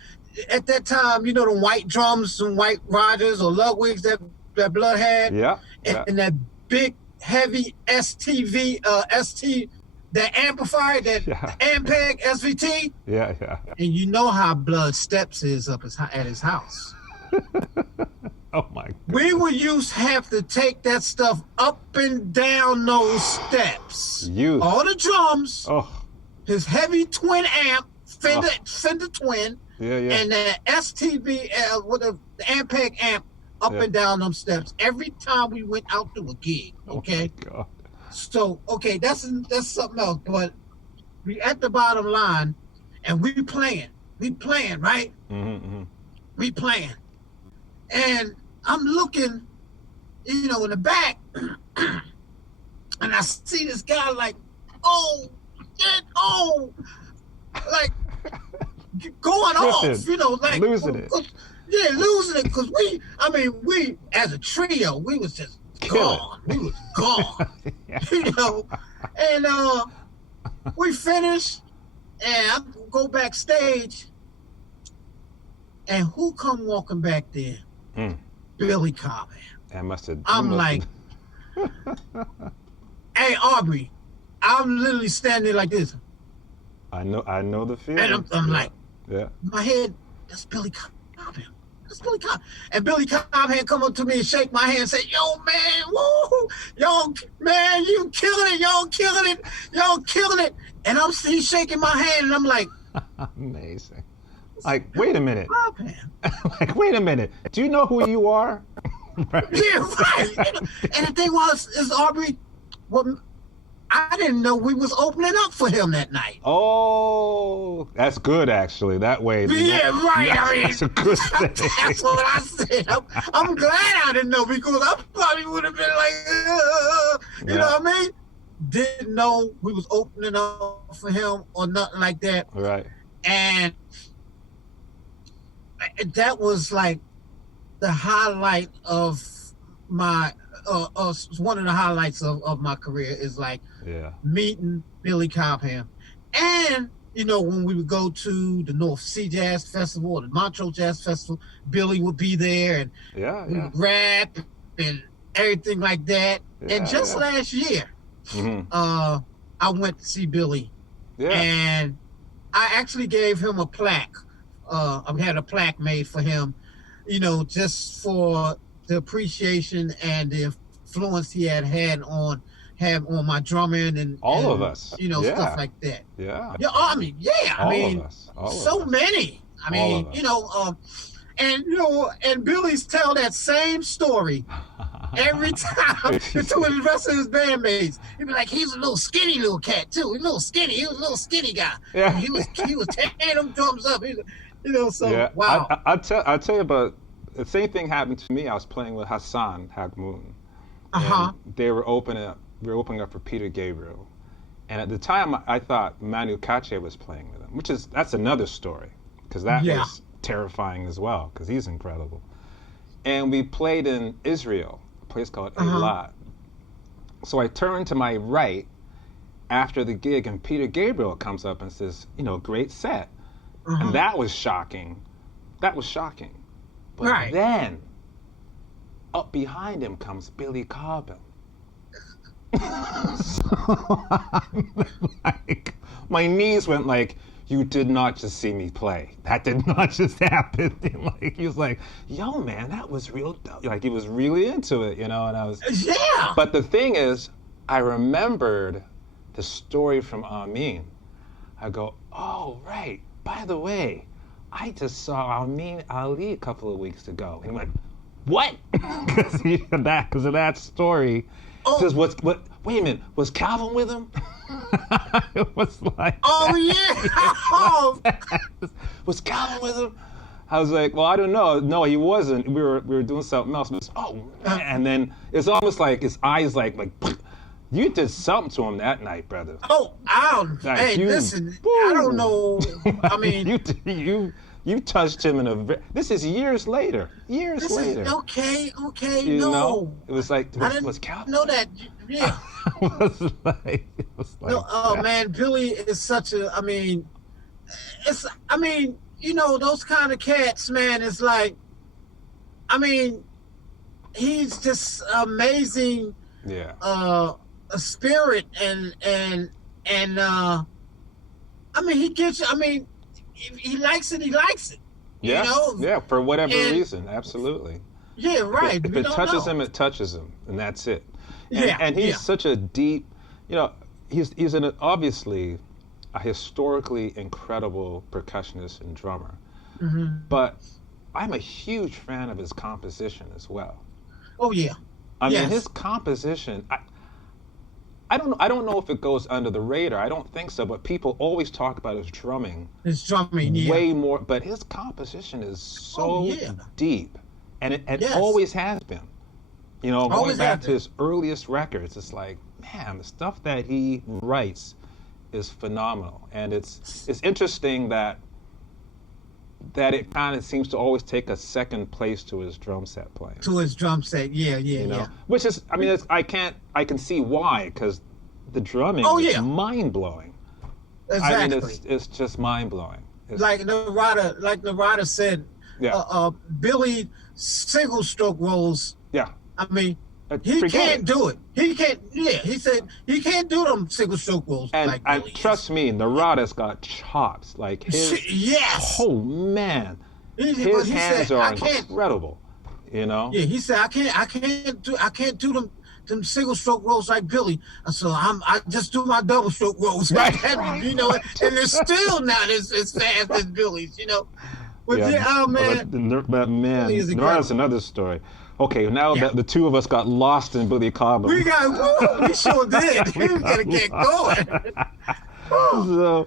at that time, the white drums, some white Rogers or Ludwigs that Blood had. Yeah. And that big, heavy ST that amplifier, that Ampeg SVT. Yeah. And you know how Blood Steps is up at his house. Oh my God. We would have to take that stuff up and down those steps. All the drums, his heavy twin amp, Fender twin, and that STB with the Ampeg amp up and down them steps every time we went out to a gig. Okay. Oh my God. So that's something else. But we at the bottom line, and we playing, right? Mm-hmm. We playing, and I'm looking, in the back, and I see this guy like, like going off, like losing it. Yeah, losing it, because we as a trio, we was just gone. We was gone, and we finished, and I go backstage, and who come walking back there? Billy Coleman. I'm like, hey, Aubrey, I'm literally standing there like this. I know the feeling. And I'm like, in my head, that's Billy Coleman. That's Billy Coleman. And Billy Coleman come up to me and shake my hand and say, yo, man, woo, y'all, man, you killing it, y'all killing it. And he's shaking my hand, and I'm like, amazing. Like, wait a minute. Like, wait a minute. Do you know who you are? Right. Yeah, right. And the thing is, Aubrey, I didn't know we was opening up for him that night. Oh, that's good, actually. That way. Yeah, right. That's a good thing. That's what I said. I'm glad I didn't know, because I probably would have been like, you know what I mean? Didn't know we was opening up for him or nothing like that. Right. And that was like the highlight of my one of the highlights of my career, is like meeting Billy Cobham. And when we would go to the North Sea Jazz Festival or the Montreux Jazz Festival, Billy would be there, and we would rap and everything like that. And just last year, I went to see Billy, and I actually gave him a plaque. I had a plaque made for him, just for the appreciation and the influence he had on my drumming and all of us, stuff like that. Yeah. I mean, so many. I mean, and Billy's tell that same story every time to the rest of his bandmates. He'd be like, he's a little skinny little cat too. He's a little skinny. He was a little skinny guy. Yeah. He was tearing them drums up. Wow. I'll tell you about the same thing happened to me. I was playing with Hassan Hagmoon. They were opening up for Peter Gabriel. And at the time, I thought Manu Katché was playing with him, that's another story, because that was terrifying as well, because he's incredible. And we played in Israel, a place called Eilat. So I turned to my right after the gig, and Peter Gabriel comes up and says, great set. And that was shocking. But then, up behind him comes Billy Cobham. So like, my knees went like, you did not just see me play. That did not just happen. He was like, yo, man, that was real. Like, he was really into it, and I was. Yeah. But the thing is, I remembered the story from Amin. I go, oh, right. By the way, I just saw Amin Ali a couple of weeks ago. And he went, what? Because of that story. He says, wait a minute, was Calvin with him? It was like, was Calvin with him? I was like, well, I don't know. No, he wasn't. We were doing something else. But man. And then it's almost like his eyes like you did something to him that night, brother. Listen, I don't know. I mean, you touched him this is years later. Okay. It was like, was Calvin? Know that? Yeah. It was like man, Billy is such a. Those kind of cats, man. It's like, he's just amazing. Yeah. A spirit and And I mean, he gets. I mean, if he likes it. He likes it. Yeah, You know. yeah, for whatever And- reason, absolutely. Yeah. Right. If We it don't touches know. him, it touches him, and that's it. And, Yeah, and he's yeah. such a deep, he's obviously a historically incredible percussionist and drummer. Mm-hmm. But I'm a huge fan of his composition as well. Oh yeah. I mean, Yes. his composition. I don't know if it goes under the radar. I don't think so. But people always talk about his drumming His drumming. Yeah. way more. But his composition is so Oh, yeah. deep, and it Yes. always has been. Going Always back has to his earliest records, it's like, man, the stuff that he writes is phenomenal, and it's interesting that it kind of seems to always take a second place to his drum set playing. To his drum set. Yeah. Yeah. Yeah. Which is, I mean, I can see why, because the drumming Oh, is yeah. mind blowing. Exactly. I mean, it's just mind blowing. Like Narada said, Yeah. Billy single stroke rolls. Yeah. I mean, he Forget can't it. do it. He can't. Yeah, he said he can't do them single stroke rolls. And like and Billy is. trust me, Narada's got chops. Like his, Yes. oh man, But his he hands said, are I can't. incredible. Yeah, he said I can't do them single stroke rolls like Billy. So I just do my double stroke rolls. Right. And it's still not as fast as Billy's. But oh man, But man, Billy is Narada's incredible. another story. Okay, now Yeah. that the two of us got lost in Billy Cobham. we sure did. We gotta get going. So,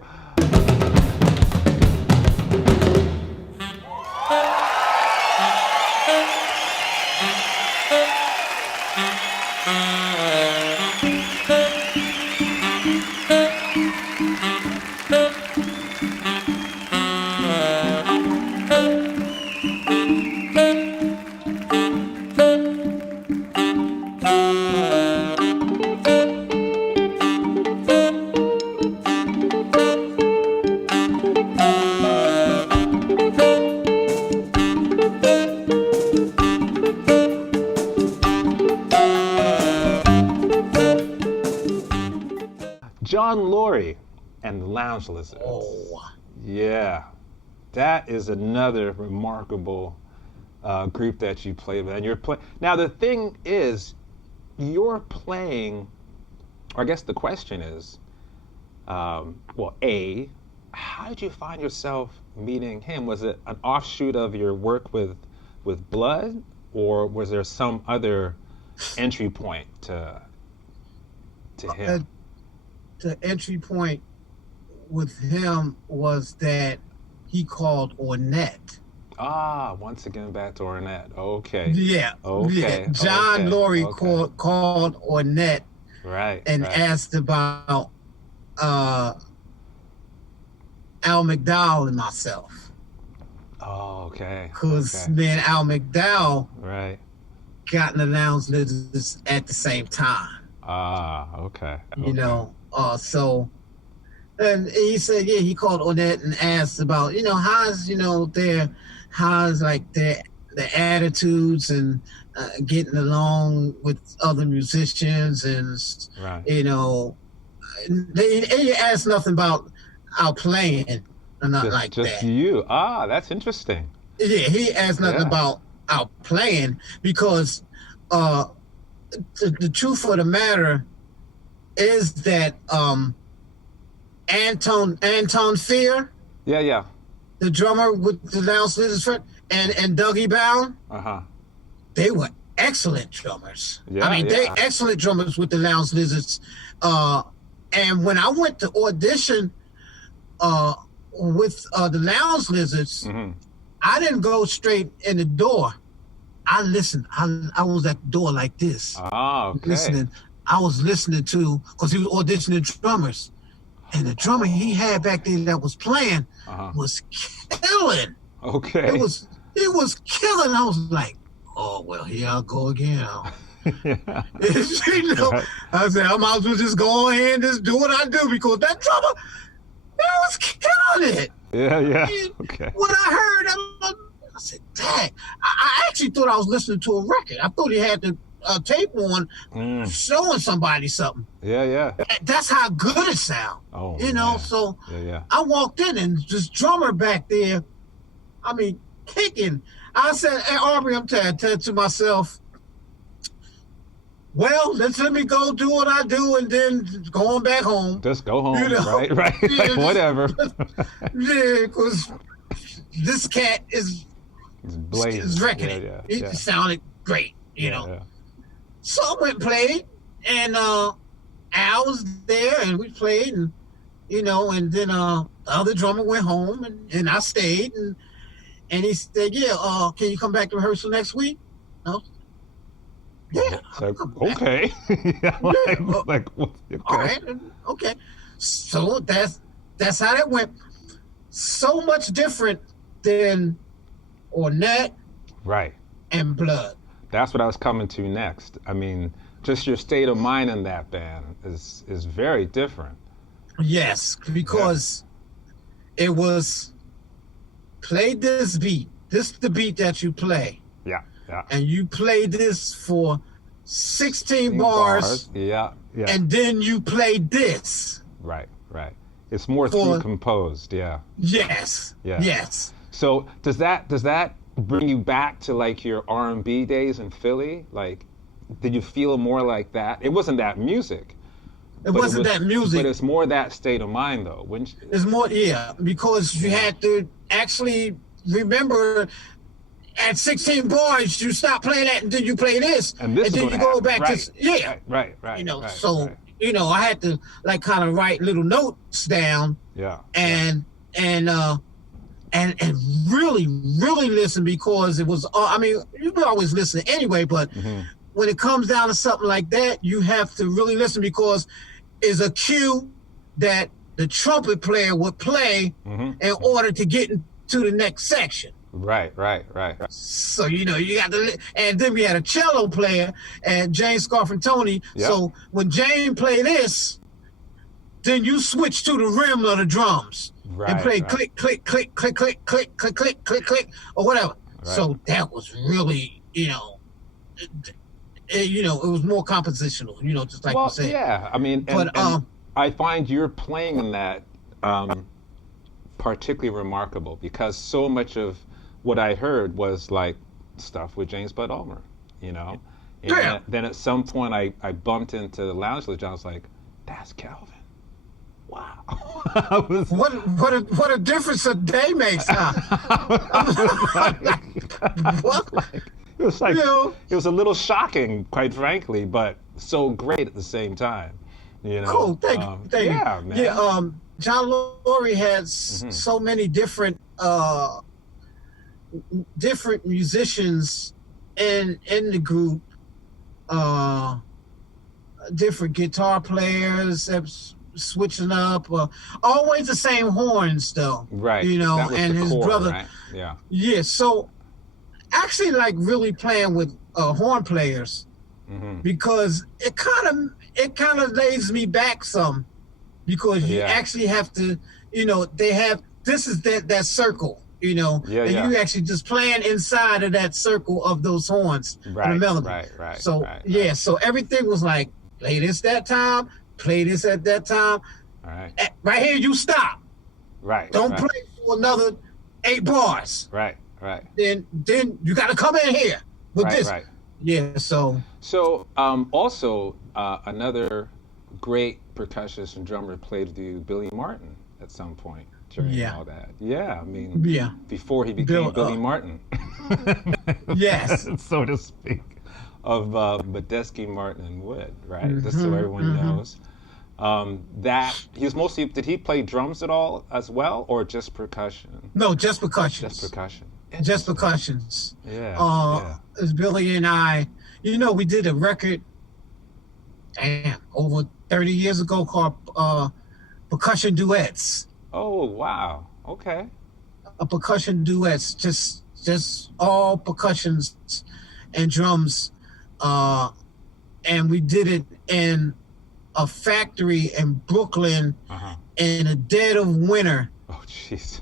John Laurie and the Lounge Lizards. Oh, Yeah, that is another remarkable group that you play with. And you're playing. Now the thing is, you're playing. Or I guess the question is, well, A, how did you find yourself meeting him? Was it an offshoot of your work with Blood, or was there some other entry point to him? the entry point with him was that he called Ornette. Once again back to Ornette. Okay. Yeah. Okay, Yeah. John okay, Laurie okay. called Ornette Right. and right. asked about Al McDowell and myself. Oh, okay. Because okay. me and Al McDowell Right. got in the Lounge Lizards at the same time. Okay. So, and he said, yeah, he called Ornette and asked about, how's like their attitudes and getting along with other musicians and, Right. They asked nothing about our playing or nothing like just that. you. That's interesting. Yeah, he asked nothing Yeah. about our playing because the truth of the matter is that Anton Fear, Yeah. the drummer with the Lounge Lizards, and Dougie Bound, Uh-huh. they were excellent drummers. Yeah, they yeah. excellent drummers with the Lounge Lizards. And when I went to audition with the Lounge Lizards, Mm-hmm. I didn't go straight in the door. I listened. I was at the door like this, Okay. listening. I was listening to, because he was auditioning drummers. And the drummer he had back there that was playing Uh-huh. was killing. Okay. It was killing. I was like, oh, well, here I go again. yeah. Right. I said, I might as well just go ahead and just do what I do because that drummer, man, was killing it. Yeah. And Okay. when I heard him, I said, dang. I actually thought I was listening to a record. I thought he had the tape on, showing somebody something. Yeah. That's how good it sounds. Oh, you know. man. So Yeah. I walked in and this drummer back there, I mean, kicking. I said, "Hey, Aubrey," I'm to myself, well, let me go do what I do and then going back home. Just go home, you know? right? Yeah, Like, whatever. Yeah, because this cat is wrecking it. It sounded great, you know. Yeah. So I went and played, and Al was there, and we played, and you know, and then the other drummer went home, and I stayed, and he said, "Yeah, can you come back to rehearsal next week?" No. Yeah. Like, okay. Like, okay. All right. Okay. So that's how that went. So much different than Ornette, Right. and Blood. That's what I was coming to next. I mean, just your state of mind in that band is very different. Yes, because it was play this beat. This is the beat that you play. Yeah. And you play this for 16 bars. Yeah. And then you play this. Right. It's more through composed. Yeah. Yes. Yeah. Yes. So does that bring you back to like your R&B days in Philly? Like, did you feel more like that? It wasn't that music. It wasn't that music. But it's more that state of mind, though, wouldn't you? It's more, because you had to actually remember at 16 bars, you stop playing that and then you play this. And then you go back to, Right. You know, you know, I had to like kind of write little notes down. Yeah. And really listen, because it was, I mean, you can always listen anyway, but when it comes down to something like that, you have to really listen, because it's a cue that the trumpet player would play in order to get into the next section. Right. So, you know, you got to, and then we had a cello player, and James Scarfantoni. Yep. So when James played this, then you switch to the rim of the drums and play click, click, click, click, click, click, click, click, click, click, or whatever. Right. So that was really, you know, it was more compositional, you know, just like you said. Yeah, I mean, and I find your playing in that particularly remarkable, because so much of what I heard was like stuff with James Bud Ulmer, you know. And then at some point I bumped into the Lounge Lodge, and I was like, that's Calvin. Wow. What a difference a day makes, huh? It was like, it was a little shocking, quite frankly, but so great at the same time. You know. Cool. Thank you. Yeah, man. Yeah. John Laurie had so many different musicians in the group. Different guitar players, switching up. Always the same horns, though. Right. You know, and his core, brother. Right? Yeah. Yeah. So, actually, like really playing with horn players, because it kind of lays me back some, because you actually have to, you know, this is that circle, you know, and you actually just playing inside of that circle of those horns, the melody. Right. So so everything was like, play this that time, play this at that time. All right. Right here, you stop. Right. Don't play for another 8 bars. Right. Then you got to come in here with this. Right. Yeah. So also another great percussionist and drummer played with you, Billy Martin, at some point during all that. Yeah. I mean. Yeah. Before he became Billy Martin. Yes. So to speak. Of Medeski, Martin, and Wood, right? Just so everyone knows. That he was mostly. Did he play drums at all as well, or just percussion? No, just percussion. Just percussion. Just percussions. Yeah. As Billy and I, you know, we did a record, over 30 years ago, called Percussion Duets. Oh wow! Okay. A percussion duets, just all percussions and drums. And we did it in a factory in Brooklyn in the dead of winter. Oh, jeez.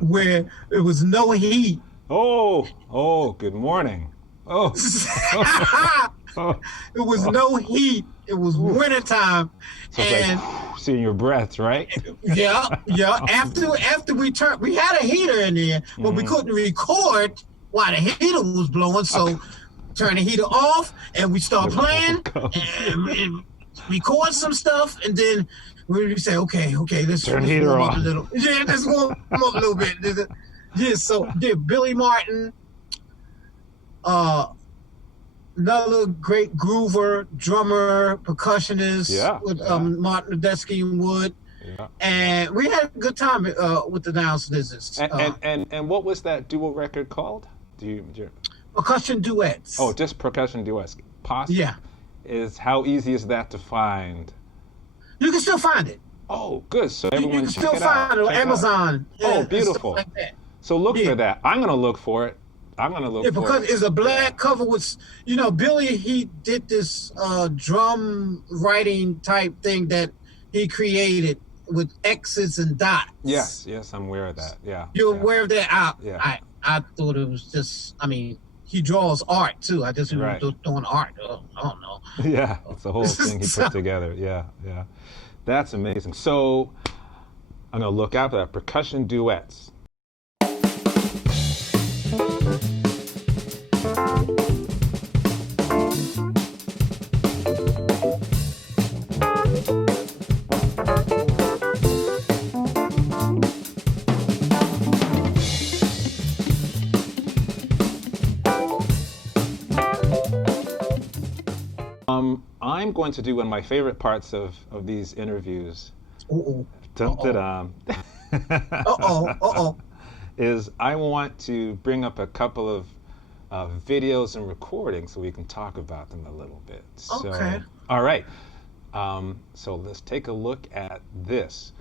Where it was no heat. Oh, good morning. Oh. It was no heat. It was wintertime. So it's And like seeing your breath, right? yeah. After we turned, we had a heater in there, but we couldn't record while the heater was blowing. So turn the heater off, and we start playing and record some stuff, and then we say, okay, let's turn the heater warm off up a little. Yeah, let's warm up a little bit. Yeah, so Billy Martin, another great groover, drummer, percussionist with Martin Nadesky and Wood. Yeah. And we had a good time with the Downs Lizards. And what was that duo record called? Do you Percussion duets. Oh, just percussion duets. Yeah. How easy is that to find? You can still find it. Oh, good. So everyone you can still find it on Amazon. Oh, beautiful. Like that. So look for that. I'm gonna look for it. Because it's a black cover with, Billy, he did this drum writing type thing that he created with X's and dots. Yes, I'm aware of that. Yeah. You're aware of that? I thought it was just, he draws art too. I just doing art. I don't know. Yeah, it's the whole thing he put together. Yeah. That's amazing. So I'm gonna look out for that. Percussion duets. I'm going to do one of my favorite parts of these interviews. Is I want to bring up a couple of videos and recordings so we can talk about them a little bit. Okay. All right. So let's take a look at this.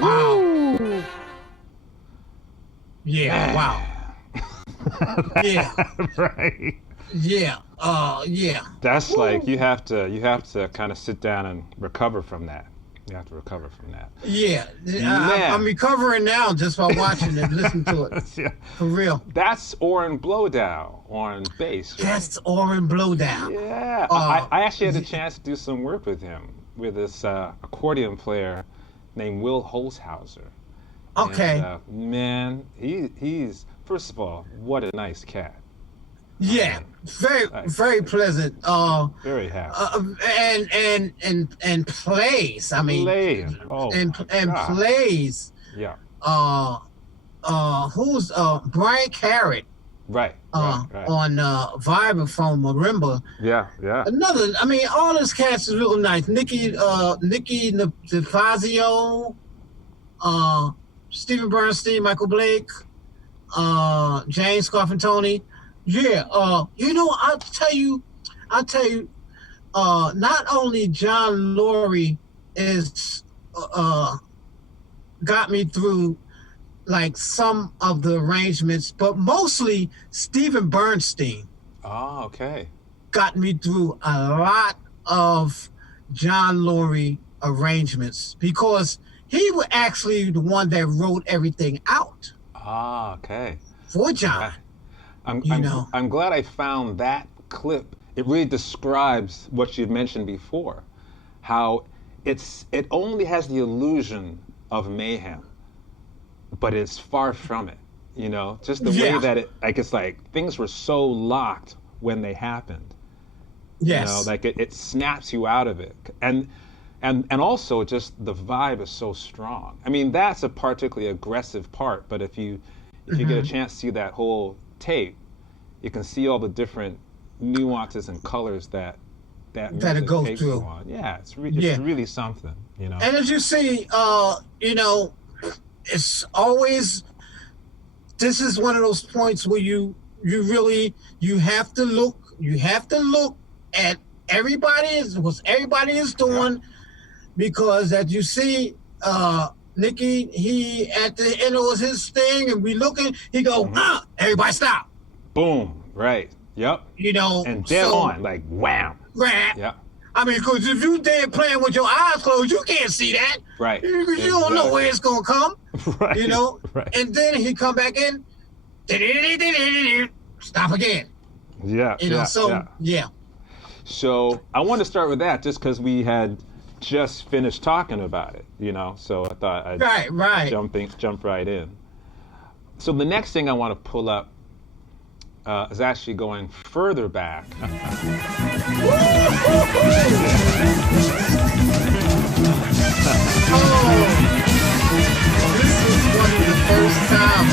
Wow. Yeah, wow. Yeah. Right. Yeah. Yeah. That's like you have to kind of sit down and recover from that. You have to recover from that. Yeah. I'm recovering now just by watching it, listening to it. Yeah. For real. That's Orrin Blowdown on bass. Right? That's Orrin Blowdown. Yeah. I actually had a chance to do some work with him, with this accordion player named Will Holzhauser. Okay. And, man, he's first of all, what a nice cat. Yeah, very pleasant. Very happy. And plays. I mean, plays. Yeah. Who's Brian Carrot? Right. On vibraphone marimba. Yeah. Another. I mean, all this cast is real nice. Nikki DeFazio, Stephen Bernstein, Michael Blake, James Scarfantoni. Yeah, I'll tell you, not only John Laurie is got me through like some of the arrangements, but mostly Stephen Bernstein. Oh, okay. got me through a lot of John Laurie arrangements because he was actually the one that wrote everything out. Ah, okay. For John. Okay. I'm glad I found that clip. It really describes what you mentioned before, how it only has the illusion of mayhem, but it's far from it. Just the way that it's like things were so locked when they happened. Yes. Like it snaps you out of it, and also just the vibe is so strong. I mean, that's a particularly aggressive part, but if you get a chance to see that whole tape, you can see all the different nuances and colors that it goes takes through. you on. Yeah, it's really something. And as you see, it's always. This is one of those points where you have to look at what everybody is doing, because as you see, Nicky, he at the end of his thing, and we looking, he go, everybody stop. Boom, right, yep. And dead on, like wham. Right. Yep. I mean, because if you dead playing with your eyes closed, you can't see that. Right. You don't know where it's going to come. Right. Right. And then he come back in, stop again. Yeah. Yeah. So I want to start with that just because we had just finished talking about it, so I thought I'd jump right in. So the next thing I want to pull up is actually going further back. Oh, this is one of the first times.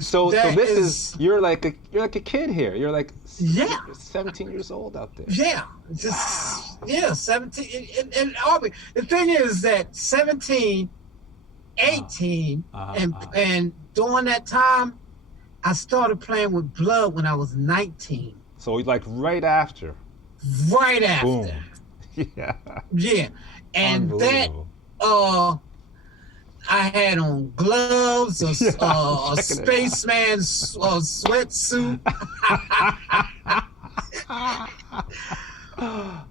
So this is you're like a kid here. You're like 17 years old out there. Yeah, 17. And Aubrey, the thing is that 17, 18, and during that time, I started playing with Blood when I was 19. So like right after. Right after. Boom. Yeah. Yeah, and that I had on gloves, a spaceman sweatsuit.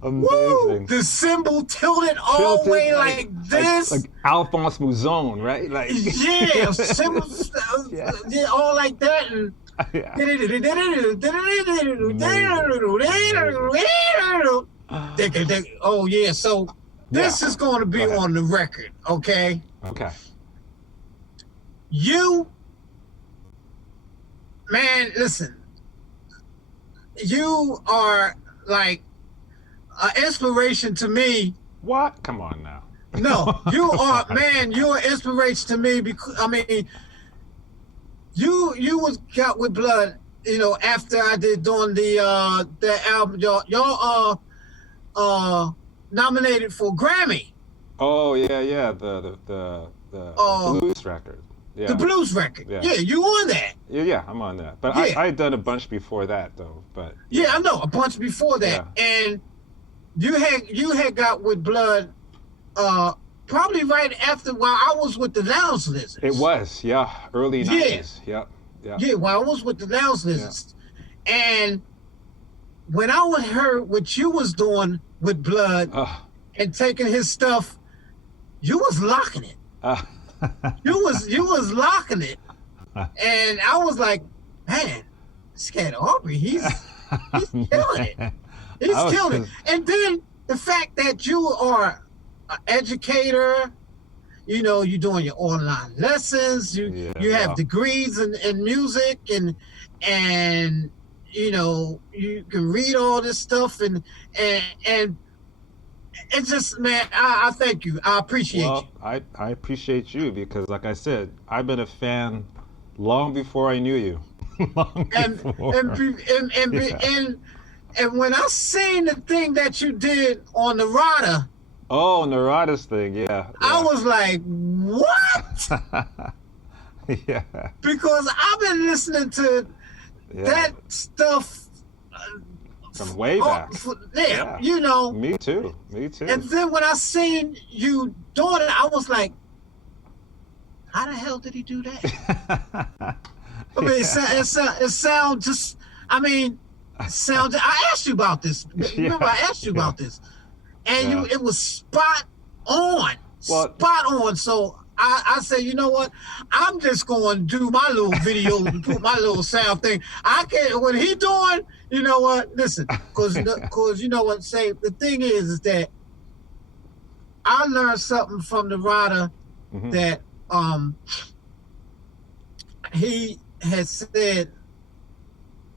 Amazing. Woo! The symbol tilted all the way like this. Like Alphonse Mouzon, right? Like yeah, symbol, all like that. And oh yeah, so this is going to be on the record, okay? Okay. Man, listen. You are like an inspiration to me. What? Come on now. No, you are, man. You're an inspiration to me because I mean, you was got with Blood. After I did doing the album, y'all nominated for Grammy. Oh yeah, the blues record. Yeah. The blues record. Yeah, you on that. Yeah, I'm on that. But I had done a bunch before that though. But yeah, I know a bunch before that. Yeah. And you had got with Blood probably right after while I was with the Lounge Lizards. It was, early 90s. Yeah. Yeah, while I was with the Lounge Lizards. Yeah. And when I heard what you was doing with Blood and taking his stuff, you was locking it. You was locking it. And I was like, man, this cat Aubrey, he's killing it. He's killed it. And then the fact that you are an educator, you know, you're doing your online lessons, you have degrees in music, and you know, you can read all this stuff, and it's just, man, I thank you. I appreciate you. I appreciate you because, like I said, I've been a fan long before I knew you. And when I seen the thing that you did on Narada. Oh, Narada's thing, yeah. I was like, what? Yeah. Because I've been listening to that stuff from way back. You know. Me too. And then when I seen you doing it, I was like, how the hell did he do that? I mean, it sound just, I asked you about this. Remember, I asked you about this. And it was spot on. Spot on. So I said, you know what? I'm just going to do my little video and put my little sound thing. I can't, what he doing, you know what? Listen, because you know what, say, the thing is that I learned something from Narada that he had said,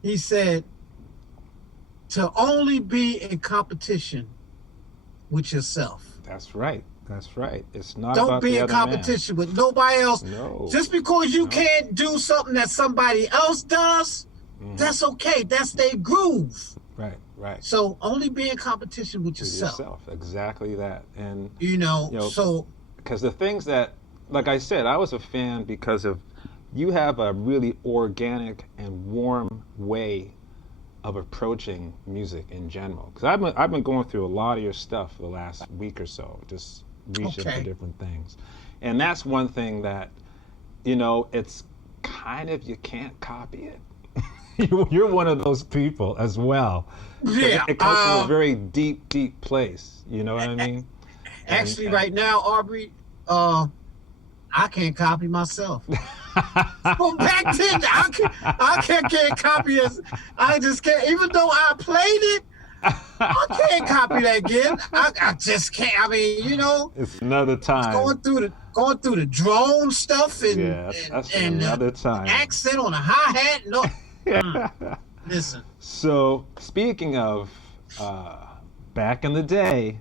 he said, to only be in competition with yourself. That's right. That's right. It's not Don't about be the in other competition with nobody else. No. Just because you can't do something that somebody else does, that's okay. That's their groove. Right, right. So only be in competition with yourself. Exactly that. And you know, so because the things that, like I said, I was a fan because of you have a really organic and warm way of approaching music in general. Because I've been going through a lot of your stuff for the last week or so, just reaching for different things. And that's one thing that, you know, it's kind of, you can't copy it. You're one of those people as well. Yeah. It comes from a very deep, deep place. You know what I mean? Actually, right now, Aubrey, I can't copy myself. Well, back then, I can't copy it. I just can't. Even though I played it, I can't copy that again. I just can't. I mean, you know, it's another time. Going through the drone stuff and that's another time. Accent on a hi-hat. No, listen. So speaking of back in the day.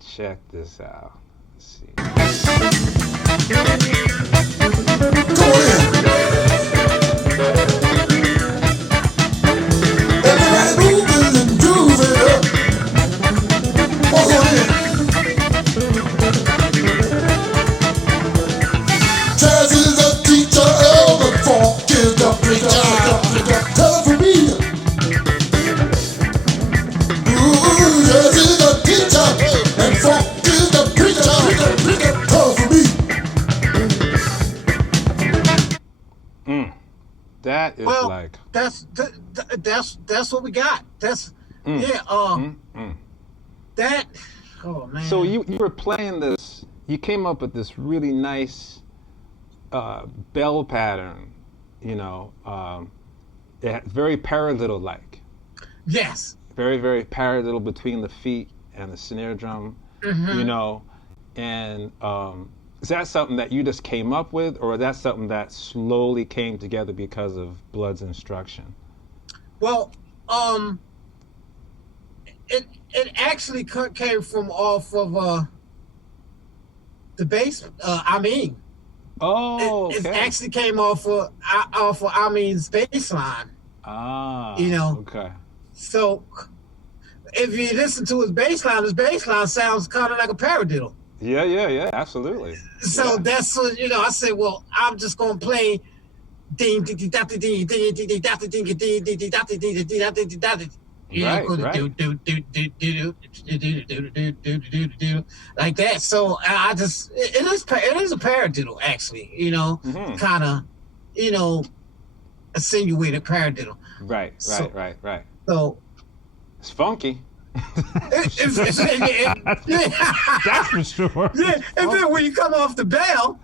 Check this out. Let's see. Go ahead. Everybody moving and grooving up. Oh, go ahead. Jazz is the teacher, the funk is the preacher. Tell it for me. Ooh, jazz is the teacher, and funk is the preacher. Tell it for me. That is that's what we got. That's that. Oh man. So you were playing this. You came up with this really nice bell pattern. You know, very paradiddle like. Yes. Very, very paradiddle between the feet and the snare drum. You know, and is that something that you just came up with, or is that something that slowly came together because of Blood's instruction? Well, it actually came from off of the bass. It actually came off of Amin's bass line. You know. Okay. So if you listen to his bass line sounds kind of like a paradiddle. Yeah, absolutely. So that's what, you know, I said, well, I'm just gonna play ding ding ding ding ding ding ding ding ding like that. So I just it is a paradiddle actually, you know, kind of, you know, insinuated paradiddle. Right. So it's funky. That's for sure. Yeah, and then when you come off the bell,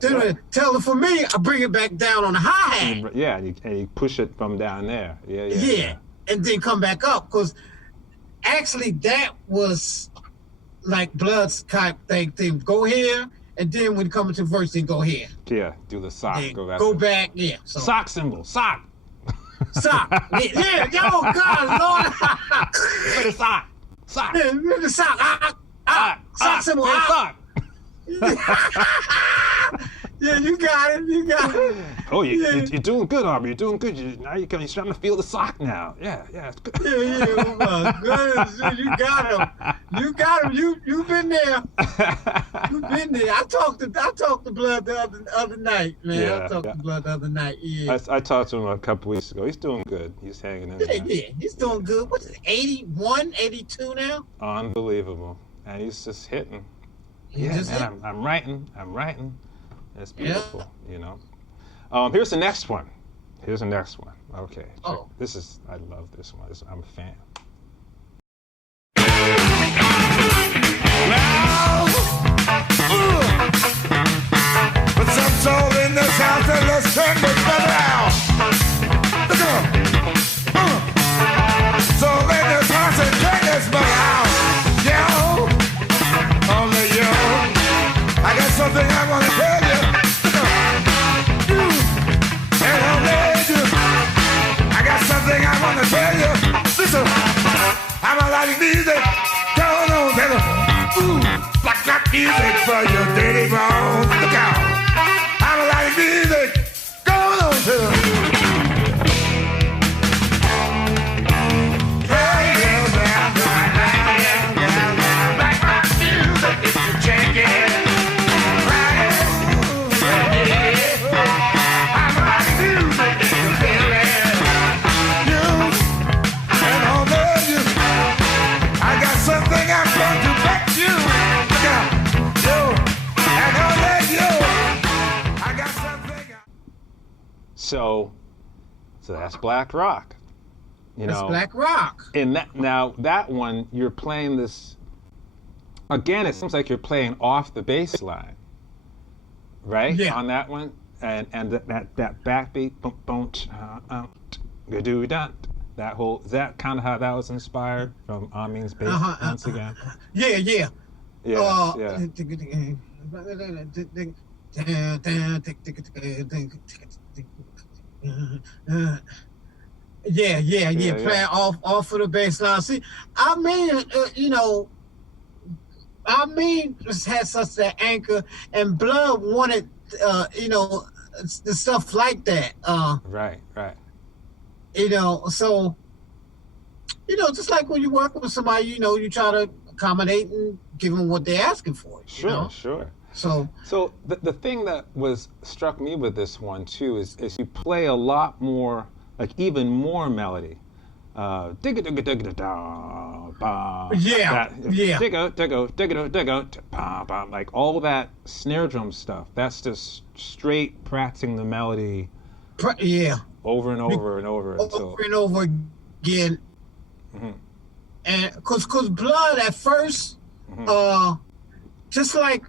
Tell her for me, I bring it back down on the hi-hat. Yeah, and you push it from down there. Yeah, and then come back up. Because actually that was like Blood's type thing. Go here, and then when you come into verse, then go here. Yeah, do the sock. Go back, yeah. So. Sock symbol, sock. Sock. Yeah, yo, God, Lord. Look at sock. Sock. Yeah, look at sock. Sock symbol. Sock. Yeah, you got it. Oh, you're doing good, Aubrey. You're doing good. You're starting to feel the sock now. Yeah, it's good. Yeah. Oh my goodness, you got him. You've been there. You've been there. I talked to Blood the other night, man. Yeah, I talked to Blood the other night. Yeah. I talked to him a couple weeks ago. He's doing good. He's hanging in there. Yeah, he's doing good. What's it, 81, 82 now? Unbelievable. And he's just hitting. I'm writing. It's beautiful, you know. Here's the next one. Okay. Oh. I love this one. I'm a fan. Put some soul in this house and let's turn this brother out. Let's go. Soul in this house and turn this brother out. Yo, only you. I got something I want to tell you. And only you. I got something I want to tell you. Listen, I'm a lot of music. Going on, baby. Ooh, black music for your dirty bones. Look out. I'm a lot of music. Going on, baby. So that's black rock. That's black rock. And that one, you're playing this. Again, it seems like you're playing off the bass line, right? Yeah. On that one, and that backbeat, boom, boom, do that. That whole, is that kind of how that was inspired from Amin's bass once again? Yeah. Playing off of the bass line. See, just had such that anchor, and Blood wanted, the stuff like that. Right. So, just like when you work with somebody, you try to accommodate and give them what they're asking for. Sure. So the thing that struck me with this one too is you play a lot more, like even more melody. Like all that snare drum stuff. That's just straight practicing the melody. Over and over and over again. Mm-hmm. And because Blood at first, just like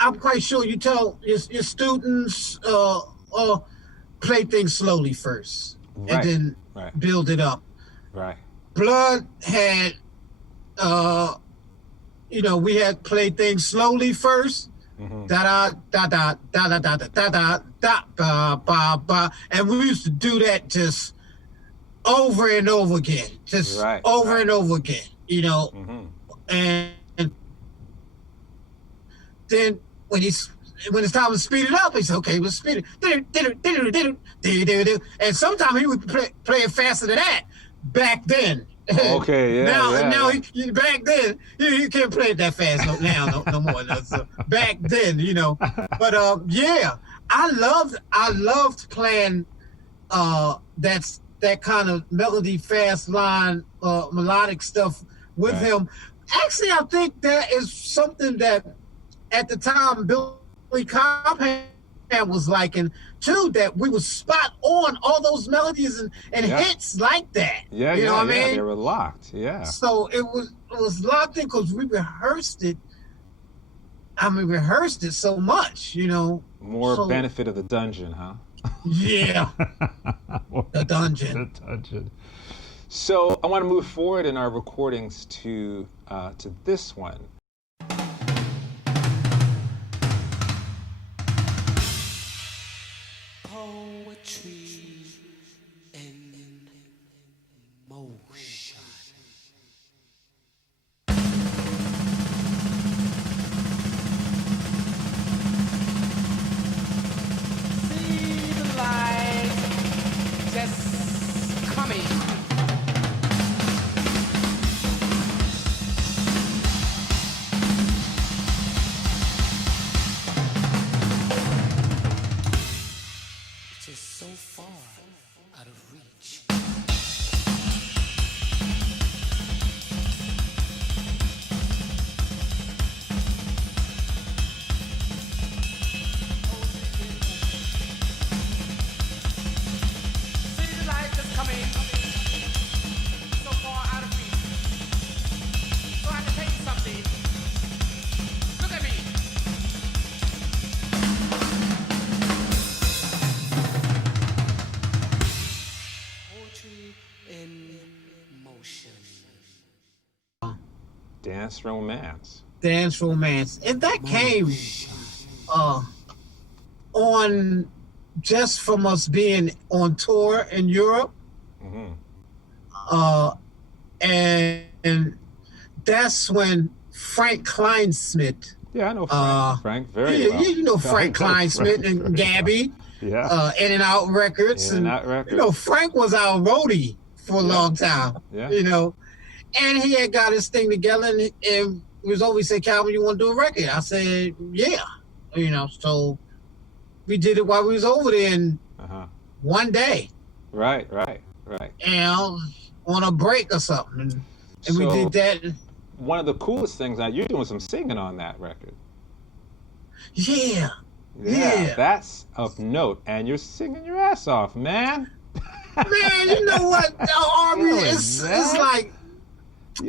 I'm quite sure you tell your students play things slowly first, and then build it up. Right. Blood had, we had played things slowly first. Da da da da da da da da da da ba ba ba, and we used to do that just over and over again, and over again, and then when it's time to speed it up, he said, "Okay, let's speed it." And sometimes he would play it faster than that back then. Okay, Now, back then, you can't play it that fast no more. So back then, But I loved playing that kind of melody, fast line, melodic stuff with him. Actually, I think that is something that at the time Billy Cobham was liking too, that we was spot on all those melodies and hits like that. You know what I mean? They were locked. Yeah. So it was locked in because we rehearsed it I mean, rehearsed it so much, More So benefit of the dungeon, huh? yeah, More the benefit dungeon. of the dungeon. So I want to move forward in our recordings to this one. Poetry in motion. See the light just coming. Just so far out of reach. See the light that's coming. So far out of reach. So I have to tell you something. Look at me. Poetry in motion. Dance romance. Dance romance, and that came on just from us being on tour in Europe, Hmm. and that's when Frank Kleinsmith, Yeah, I know Frank. Frank very well. you know Frank I know Kleinsmith Frank and very Gabby, well. Yeah. In and Out Records, In and Out Records. Frank was our roadie for a Yeah. long time, Yeah. and he had got his thing together, and he was always saying, "Calvin, you want to do a record?" I said, "Yeah," so we did it while we was over there in Uh-huh. one day, Right. on a break or something, and we So- did that. One of the coolest things that you're doing some singing on that record. Yeah. Yeah. That's of note, and you're singing your ass off, man. Man, you know what, Army, Really, it's man? like,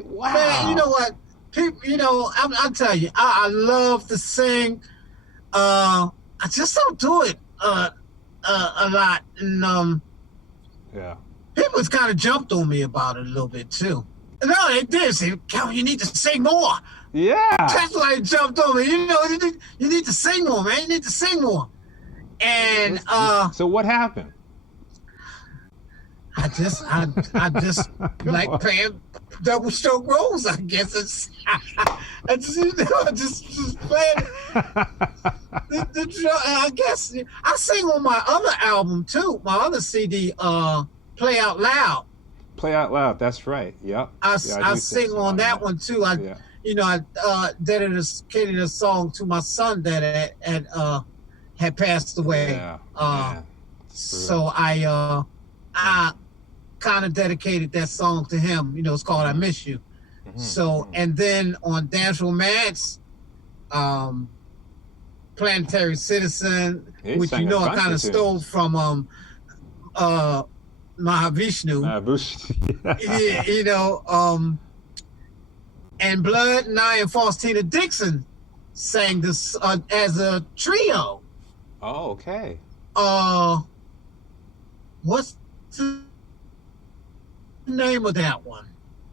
Wow. man, you know what, people, I'll tell you, I love to sing. I just don't do it a lot, and Yeah. people kind of jumped on me about it a little bit too. No, they did say, "Calvin, you need to sing more." Yeah. That's why they jumped on me. You need to sing more, man. You need to sing more. And So what happened? I just like on. playing double stroke rolls. I guess it's I just playing the drum. I guess I sing on my other album too. My other CD, Play Out Loud. Play Out Loud. That's right. Yep. I do sing some on that one too. I dedicated a song to my son that had passed away. Yeah. Man. So I kind of dedicated that song to him. It's called "I Miss You." Mhm. So, and then on Dance Romance, Planetary Citizen, He which sang a I bunch kind of of stole tunes. from Mahavishnu. Bush. And Blood and I and Faustina Dixon sang this as a trio. Oh, okay. What's the name of that one?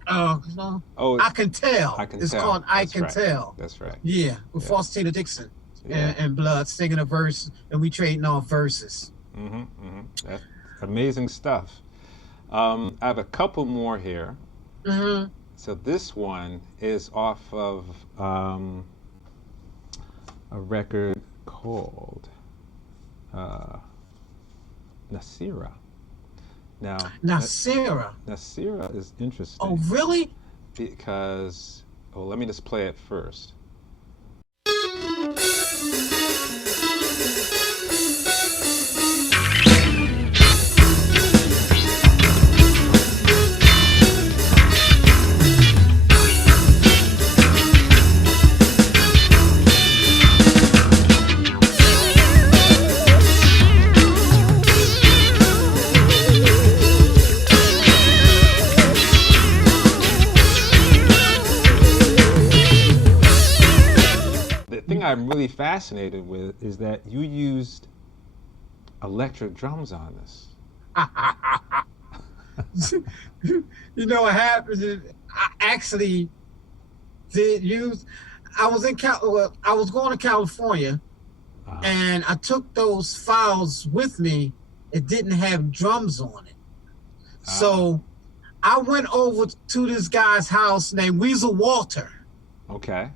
Oh, I Can Tell. I Can It's Tell. called I That's Can right. Tell. That's right. Yeah, with Yeah. Faustina Dixon Yeah. and Blood singing a verse, and we trading off verses. That's amazing stuff. I have a couple more here. Mm-hmm. So this one is off of a record called Nasira. Now, Nasira. Nasira is interesting Oh, really? because, let me just play it first. thing I'm really fascinated with is that you used electric drums on this. You know what happened? I actually did use. I was I was going to California, and I took those files with me. It didn't have drums on it, so I went over to this guy's house named Weasel Walter. Okay.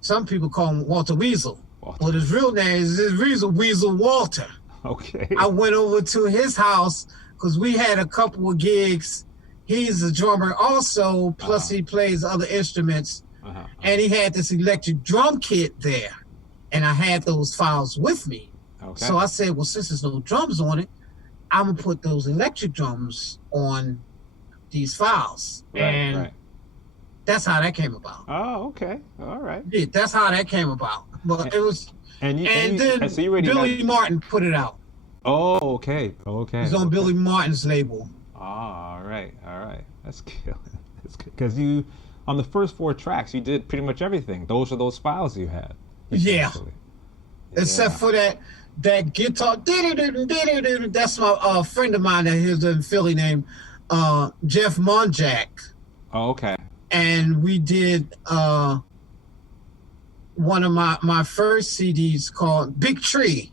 Some people call him Walter Weasel, but his real name is Weasel Walter. Okay. I went over to his house because we had a couple of gigs. He's a drummer also, plus he plays other instruments. And he had this electric drum kit there. And I had those files with me. Okay. So I said, well, since there's no drums on it, I'm going to put those electric drums on these files. Right. That's how that came about. Oh, okay. All right. Yeah, that's how that came about. But it was... then so you Billy Martin put it out. Oh, okay. It's on Billy Martin's label. All right. That's good. That's good. Because on the first 4 tracks, you did pretty much everything. Those are those files you had. Yeah. Except for that guitar. That's my friend of mine that is in Philly named Jeff Monjack. Oh, okay. And we did one of my first CDs called Big Tree.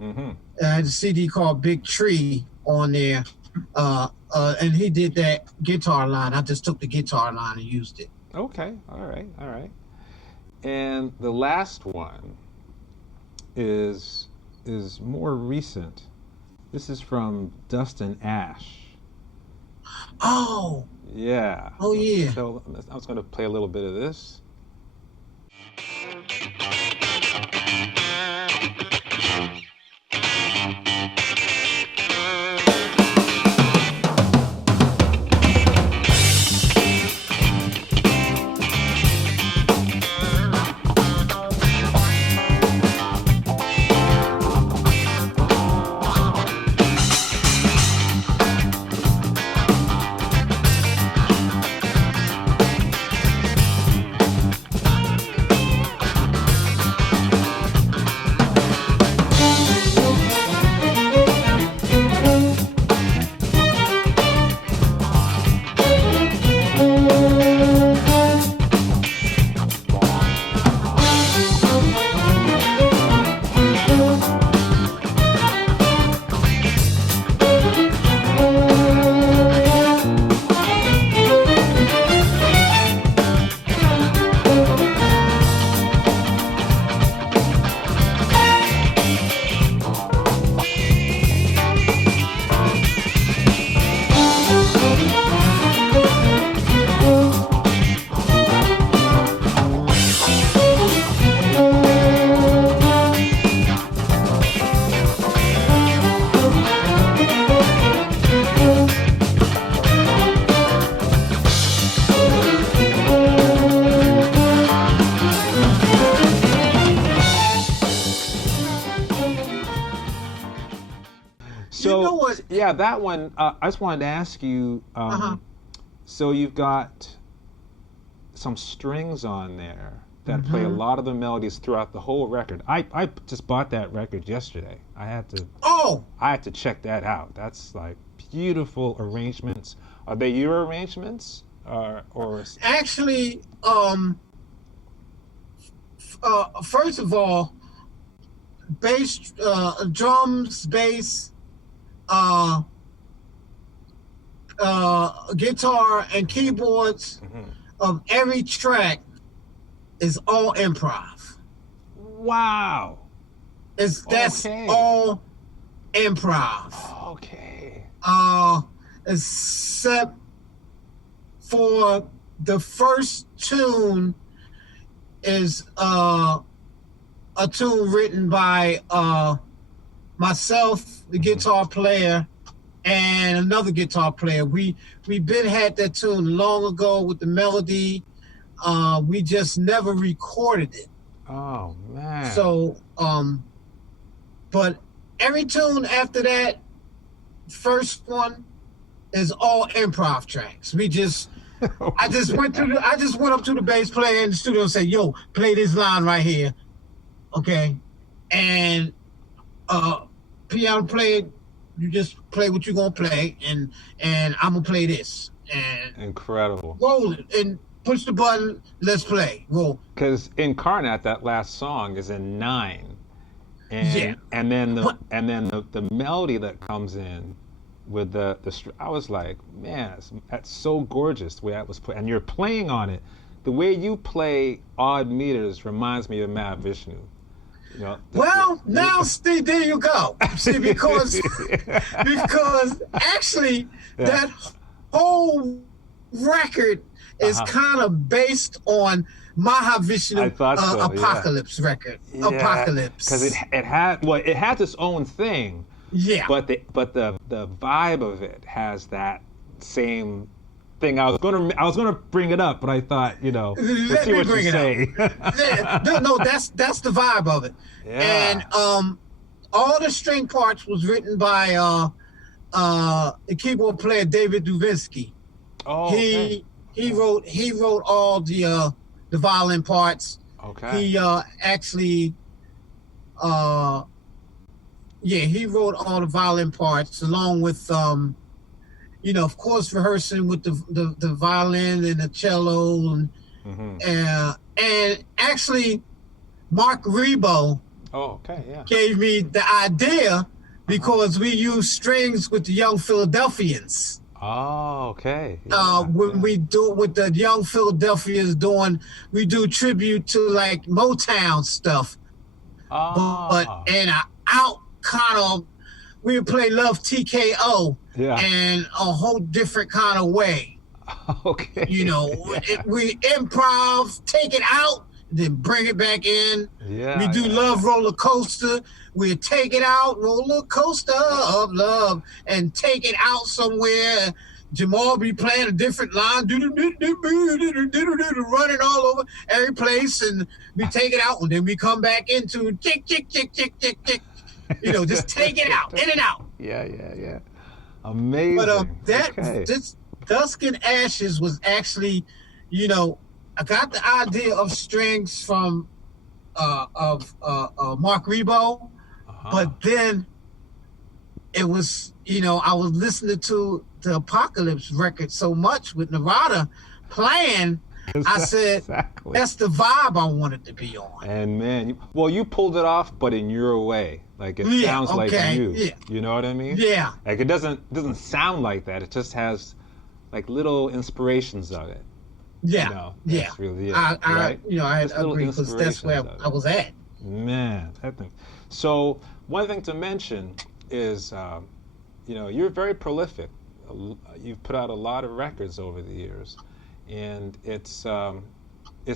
Mm-hmm. I had a CD called Big Tree on there. And he did that guitar line. I just took the guitar line and used it. Okay. All right. And the last one is more recent. This is from Dust and Ash. Oh. Yeah. Oh, yeah. So I was going to play a little bit of this. Yeah, that one, I just wanted to ask you, so you've got some strings on there that play a lot of the melodies throughout the whole record. I just bought that record yesterday. I had to check that out. That's like beautiful arrangements. Are they your arrangements or? Actually, first of all, bass, drums, bass, guitar and keyboards of every track is all improv. Wow. That's all improv. Okay. Except for the first tune is a tune written by myself, the guitar player, and another guitar player. We been had that tune long ago with the melody. We just never recorded it. Oh man. So but every tune after that first one is all improv tracks. We just I just went up to the bass player in the studio and said, "Yo, play this line right here, okay?" And piano player, you just play what you're gonna play, and I'm gonna play this. And incredible. Roll it and push the button. Let's play. Roll. Because Incarnate, that last song, is in 9, and then the melody that comes in with the I was like, man, that's so gorgeous the way that was put, and you're playing on it. The way you play odd meters reminds me of Matt Vishnu. You know, now, Steve, there you go. See, because actually that whole record is kind of based on Mahavishnu Apocalypse record. Yeah. Apocalypse. Because it had its own thing. Yeah. But the vibe of it has that same thing. I was gonna bring it up, but I thought, let's see what you say. No, that's the vibe of it. Yeah. And all the string parts was written by the keyboard player David Dubinsky. Oh, okay. He wrote all the violin parts. Okay. He actually he wrote all the violin parts along with of course rehearsing with the violin and the cello and actually Mark Rebo gave me the idea because we use strings with the Young Philadelphians. Oh, okay. When we do it with the Young Philadelphians we do tribute to like Motown stuff. But in an out kind of, we would play Love TKO in a whole different kind of way. Okay. We improv, take it out, then bring it back in. Yeah. We do Love Roller Coaster. We take it out, roller coaster of love, and take it out somewhere. Jamal be playing a different line, running all over every place, and we take it out, and then we come back into tick, tick, tick, tick, tick, tick. Just take it out, in and out. Yeah. Amazing. But this Dusk and Ashes was actually, I got the idea of strings from Mark Rebo, but then it was, I was listening to the Apocalypse record so much with Nevada playing. I said, that's the vibe I wanted to be on. And man, you pulled it off, but in your way. Like it sounds like you. Yeah. You know what I mean? Yeah. Like it doesn't sound like that. It just has like little inspirations of it. Yeah. That's really it. I Just agree because that's where I was at. Man, that thing. So one thing to mention is, you're very prolific. You've put out a lot of records over the years, and it's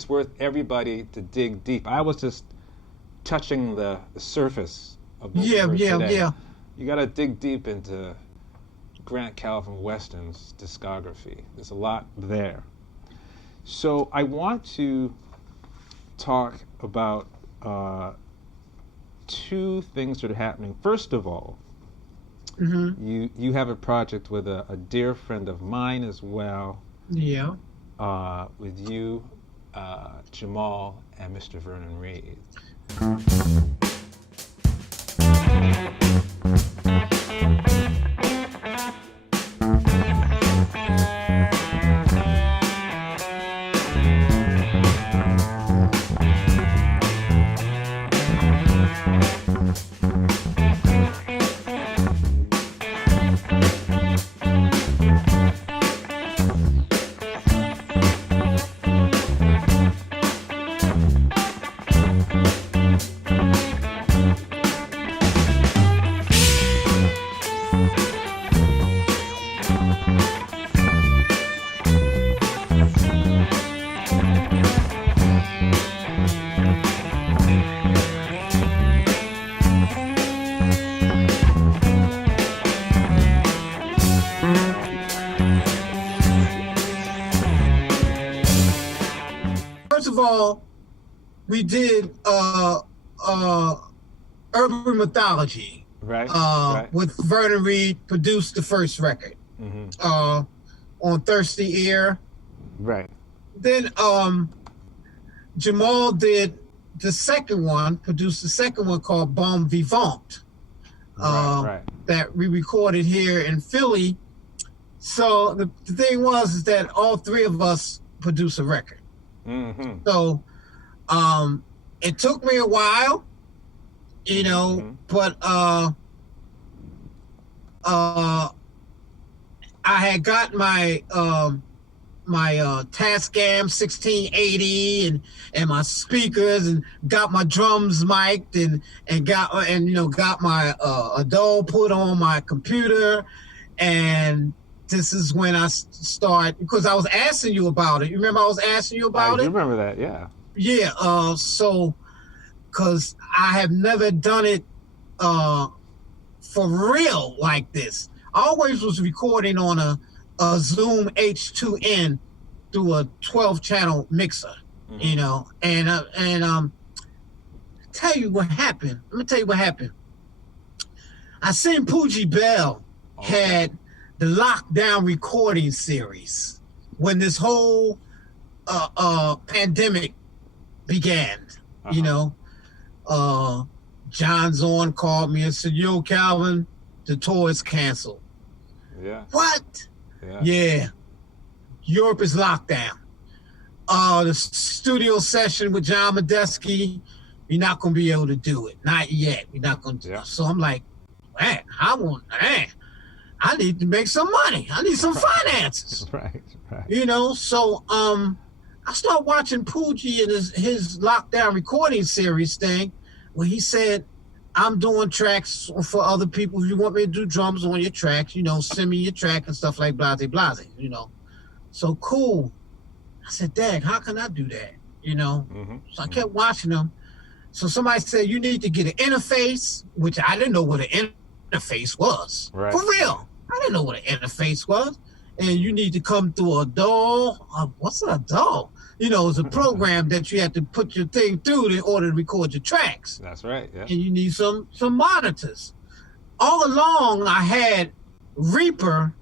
worth everybody to dig deep. I was just touching the surface of what we heard today. You got to dig deep into Grant Calvin Weston's discography. There's a lot there. So I want to talk about 2 things that are happening. First of all, you have a project with a dear friend of mine as well. Yeah. With you, Jamal, and Mr. Vernon Reed. We did Urban Mythology. Right. With Vernon Reed, produced the first record. On Thirsty Ear. Right. Then Jamal did the second one, produced the second one called Bon Vivant, Right. that we recorded here in Philly. So the thing was is that all three of us produced a record. Mm-hmm. So it took me a while, you know, but I had got my Tascam 1680 and my speakers and got my drums mic'd and got my Adele put on my computer. And this is when I start, because I was asking you about it. You remember I was asking you about it? I do remember that, yeah. Yeah, so because I have never done it for real like this. I always was recording on a Zoom H2N through a 12-channel mixer, you know, and tell you what happened. Let me tell you what happened. I seen Poogie Bell had the Lockdown recording series when this whole pandemic began, you know. John Zorn called me and said, "Yo, Calvin, the tour is canceled." Yeah. What? Yeah. Yeah. Europe is locked down. The studio session with John Medeski, you're not going to be able to do it. Not yet. We're not going to do it. So I'm like, man, I need to make some money. I need some finances. Right. You know, so I started watching Poogie and his Lockdown recording series thing where he said, I'm doing tracks for other people. If you want me to do drums on your tracks, you know, send me your track and stuff like blase, you know. So cool. I said, Dad, how can I do that? You know? So I kept watching them. So somebody said, you need to get an interface, which I didn't know what an interface was. Right. For real. I didn't know what an interface was. And you need to come through a DAW. What's a DAW? You know, it's a program that you have to put your thing through in order to record your tracks. That's right, yeah. And you need some monitors. All along, I had Reaper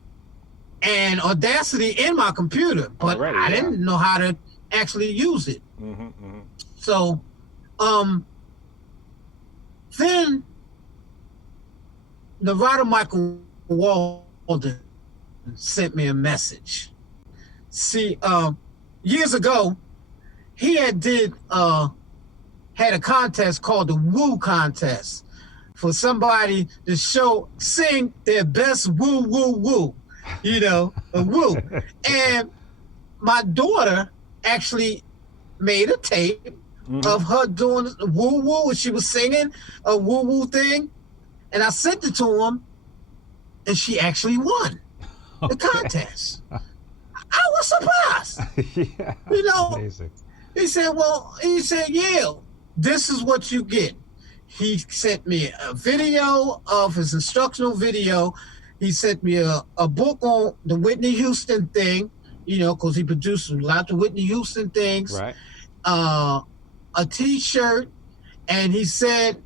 and Audacity in my computer, but Already, I didn't know how to actually use it. So, then the writer Michael Walden sent me a message. See, years ago, he had a contest called the Woo Contest for somebody to sing their best woo woo woo, you know, a woo. And my daughter actually made a tape of her doing woo woo, and she was singing a woo woo thing, and I sent it to him, and she actually won the contest. I was surprised. Yeah, you know, amazing. He said, yeah, this is what you get. He sent me a video of his instructional video. He sent me a book on the Whitney Houston thing, you know, because he produced a lot of Whitney Houston things. Right. A T-shirt, and he said,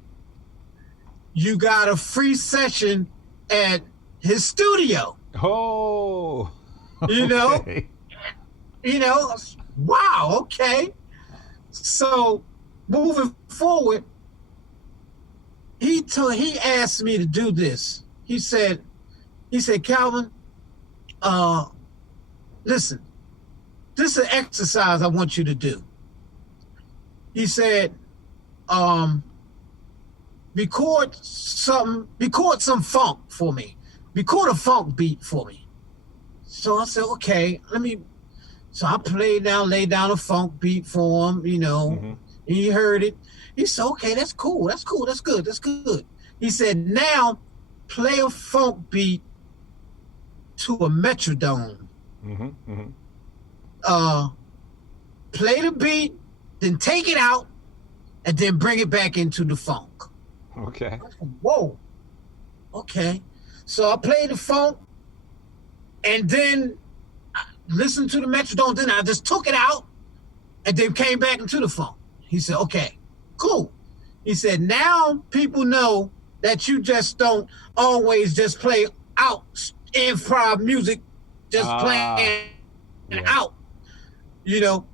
you got a free session at his studio. Oh. You know? Okay. You know, wow, okay. So moving forward, he asked me to do this. He said, Calvin, listen, this is an exercise I want you to do. He said, record some funk for me. Record a funk beat for me. So I said, okay, so I laid down a funk beat for him, you know. He heard it. He said, okay, that's cool. That's good. He said, now play a funk beat to a metrodome. Play the beat, then take it out, and then bring it back into the funk. Okay. Whoa. Okay. So I played the funk, and then I listened to the metrodome. Then I just took it out, and then came back into the funk. He said, okay, cool. He said, now people know that you just don't always just play out improv music, just playing out.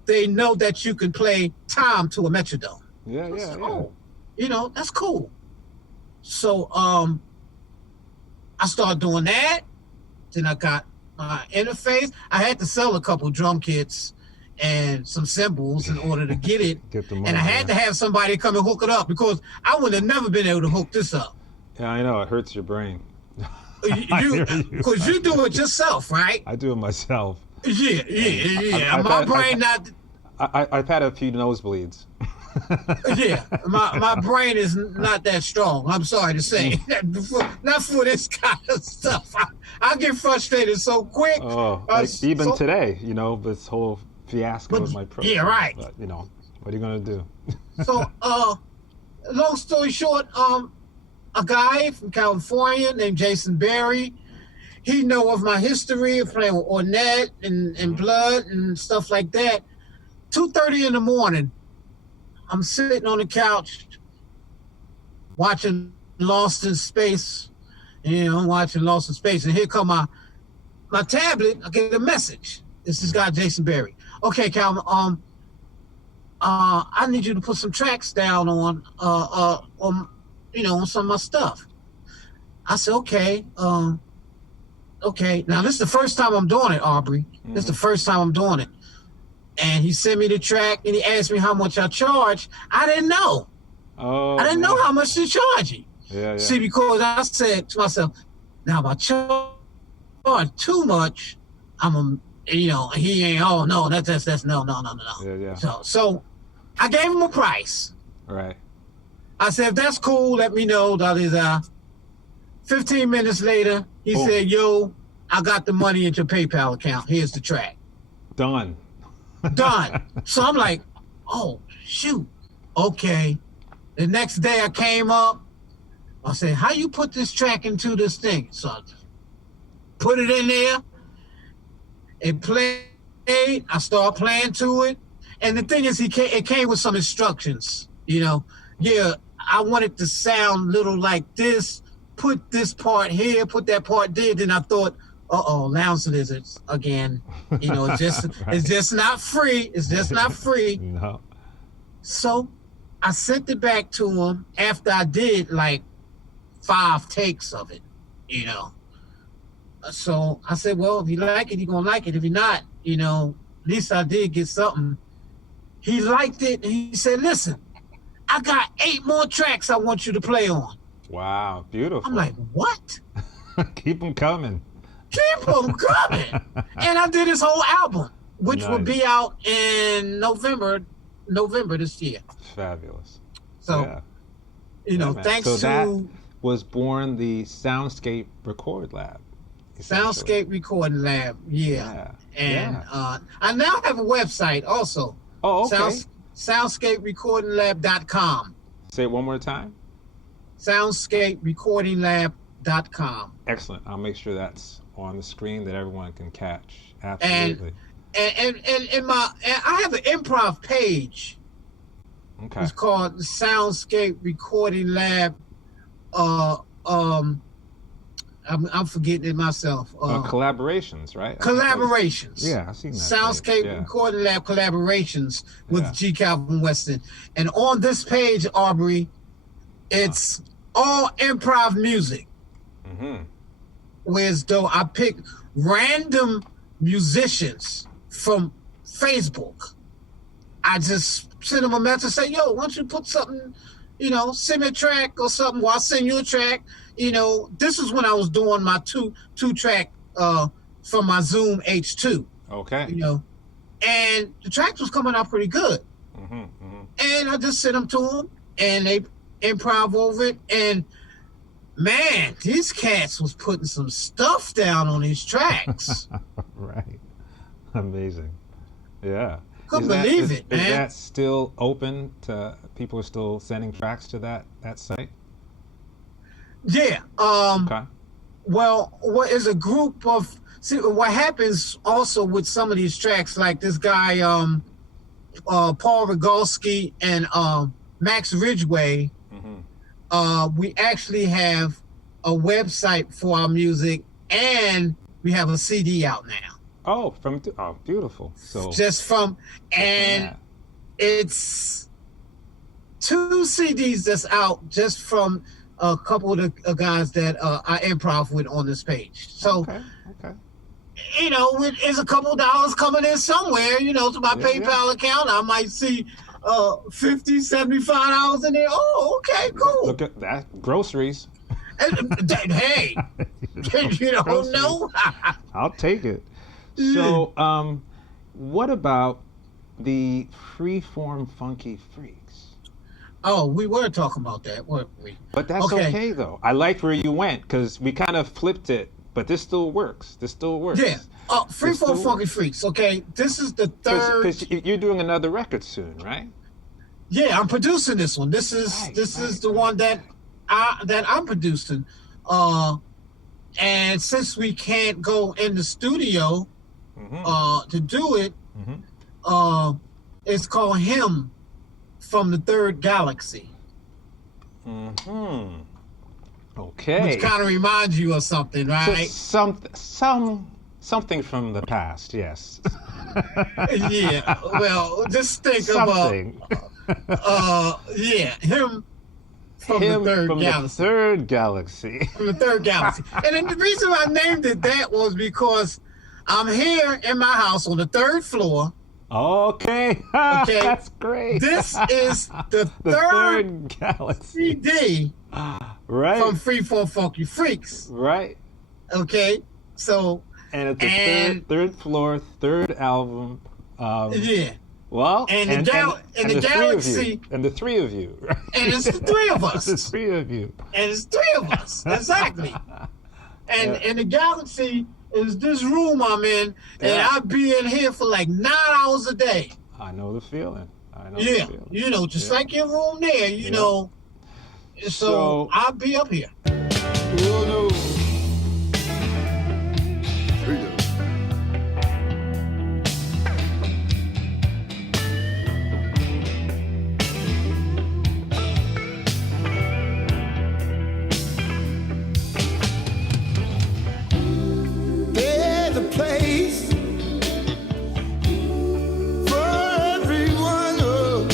they know that you can play time to a metronome. Yeah, I yeah, said, yeah. oh, that's cool. So I started doing that. Then I got my interface. I had to sell a couple drum kits and some cymbals in order to get it. Get the money, and I had to have somebody come and hook it up because I would have never been able to hook this up. Yeah, I know. It hurts your brain. Because you do it yourself, right? I do it myself. Yeah. I've had a few nosebleeds. Yeah, my brain is not that strong. I'm sorry to say, not for this kind of stuff. I get frustrated so quick. Oh, even today, this whole fiasco with my program. Yeah, right. But what are you gonna do? So, long story short, a guy from California named Jason Berry, he know of my history of playing with Ornette and Blood and stuff like that. 2:30 in the morning. I'm sitting on the couch watching Lost in Space. I'm watching Lost in Space, and here come my tablet. I get a message. This is guy Jason Berry. Okay, Calvin. I need you to put some tracks down on some of my stuff. I said, okay. Okay. Now this is the first time I'm doing it, Aubrey. This is the first time I'm doing it. And he sent me the track, and he asked me how much I charge. I didn't know. Oh, I didn't know how much to charge him. Yeah. See, because I said to myself, now if I charge too much, he ain't. Oh no, that's no. Yeah. So I gave him a price. Right. I said, if that's cool, let me know. 15 minutes later, he said, yo, I got the money in your PayPal account. Here's the track. Done. So I'm like, oh, shoot. Okay. The next day I came up. I said, how you put this track into this thing? So I put it in there. It played. I started playing to it. And the thing is, it came with some instructions. Yeah, I want it to sound little like this. Put this part here, put that part there. Then I thought, lounge lizards again. It's just Right. It's just not free. It's just not free. No. So I sent it back to him after I did like 5 takes of it. So I said, well, if you like it, you're gonna like it. If you're not, at least I did get something. He liked it, and he said, listen, I got 8 more tracks I want you to play on. Wow, beautiful. I'm like, what? Keep them coming. Keep them coming. And I did his whole album, which will be out in November this year. Fabulous. So, man. thanks so to that was born the Soundscape Record Lab. Soundscape Recording Lab, yeah. And yeah. I now have a website also. Oh, okay. Soundscaperecordinglab.com. Say it one more time. Soundscaperecordinglab.com. Excellent. I'll make sure that's on the screen that everyone can catch. Absolutely. And I have an improv page. Okay. It's called the Soundscape Recording Lab. I'm forgetting it myself. Collaborations, right? Collaborations. Yeah, I've seen that. Soundscape Recording Lab collaborations with G. Calvin Weston. And on this page, Aubrey, it's all improv music. Mm-hmm. Whereas though I pick random musicians from Facebook. I just send them a message, say, yo, why don't you put something, send me a track or something, or I'll send you a track. This is when I was doing my two track from my Zoom H2. Okay. And the tracks was coming out pretty good. Mm-hmm, mm-hmm. And I just sent them to them, and they improv over it. And man, these cats was putting some stuff down on these tracks. Right. Amazing. Yeah. Couldn't believe it, man. Is that still open to people? Are still sending tracks to that site? Yeah. Okay. Well, what is a group of? See, what happens also with some of these tracks, like this guy, Paul Rogalski and Max Ridgway. Mm-hmm. We actually have a website for our music, and we have a CD out now. Oh, oh, beautiful. So Just from, and yeah. it's 2 CDs that's out just from a couple of the guys that I improv with on this page. So, Okay. you know, it's a couple dollars coming in somewhere, you know, to my Yeah, PayPal account. I might see $50, $75 in there. Oh, okay, cool. Look at that. Groceries. Hey, you don't Groceries. know? I'll take it. So, what about the Freeform Funky Freqs? Oh, we were talking about that, weren't we? But that's okay though. I liked where you went because we kind of flipped it, but this still works. Yeah. Freeform Funky Freqs. Okay, this is the third. Because you're doing another record soon, right? Yeah, I'm producing this one. This is the one that I'm producing. And since we can't go in the studio to do it, it's called Him from the Third Galaxy. Okay. Which kind of reminds you of something, right? Something from the past, yes. Yeah. Well, just think Something. Him from the Third Galaxy. From the Third Galaxy. And then the reason I named it that was because I'm here in my house on the 3rd floor. Okay. Okay. That's great. This is the third Galaxy. CD Right. from Freeform Funky Freqs. Right. Okay. So. And it's the third floor, third album. Yeah. Well, and the Galaxy. And the 3 of you. Right? And it's the 3 of us. It's the 3 of you. And it's 3 of us. Exactly. And the Galaxy is this room I'm in, and I'd be in here for like 9 hours a day. I know the feeling. You know, just like your room there, you know. So I'll be up here. Oh no. Freedom. There's a place for everyone. Oh,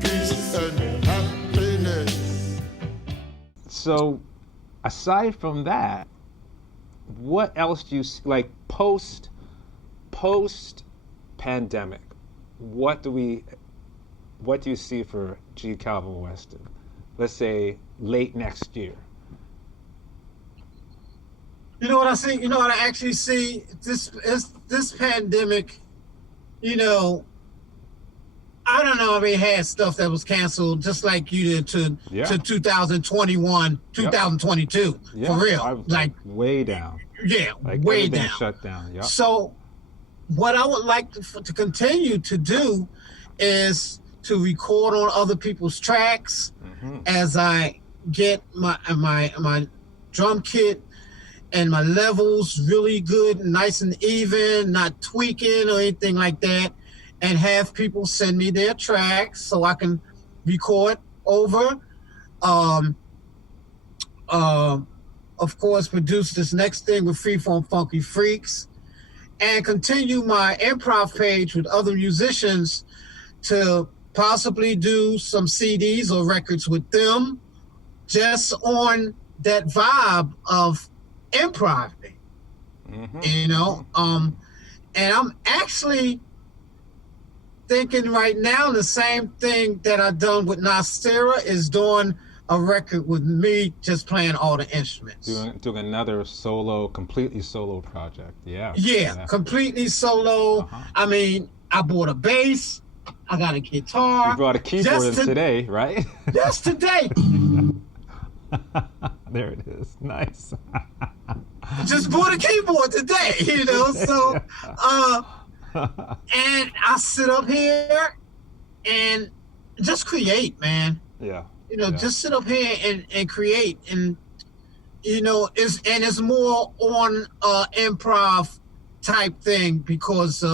peace and happiness. So, aside from that, what else do you like post pandemic? What do you see for G. Calvin Weston? Let's say late next year. You know what I see? You know what I actually see? This pandemic, you know, I don't know if it had stuff that was canceled just like you did to 2021, 2022, for real. Like way down. Yeah, like way down. Shut down. Yeah. So what I would like to continue to do is to record on other people's tracks as I get my drum kit and my levels really good, nice and even, not tweaking or anything like that, and have people send me their tracks so I can record over. Of course, produce this next thing with Freeform Funky Freqs, and continue my improv page with other musicians to possibly do some CDs or records with them, just on that vibe of improv, you know. And I'm actually thinking right now the same thing that I've done with Nasira is doing a record with me just playing all the instruments. Doing another completely solo project. Yeah, completely solo. I mean, I bought a bass, I got a guitar. You brought a keyboard in today, right? Just today. There it is. Nice. Just bought a keyboard today, you know. So, and I sit up here and just create, man. Yeah. You know, just sit up here and create, and you know, it's more on improv type thing because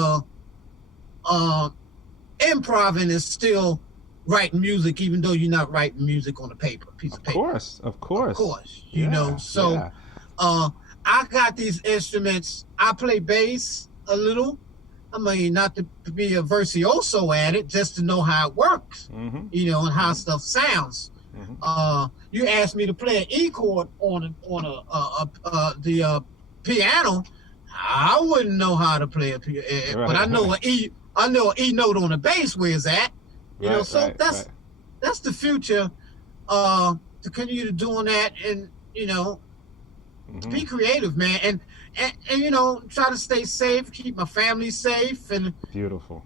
improving is still writing music, even though you're not writing music on a piece of paper. Of course. You know. So I got these instruments. I play bass a little. I mean, not to be a virtuoso at it, just to know how it works, you know, and how stuff sounds. You asked me to play an E chord on the piano, I wouldn't know how to play a piano, but I know an E note on the bass where it's at. You know, so that's the future. To continue to doing that, and you know, be creative, man, and you know, try to stay safe, keep my family safe, and beautiful,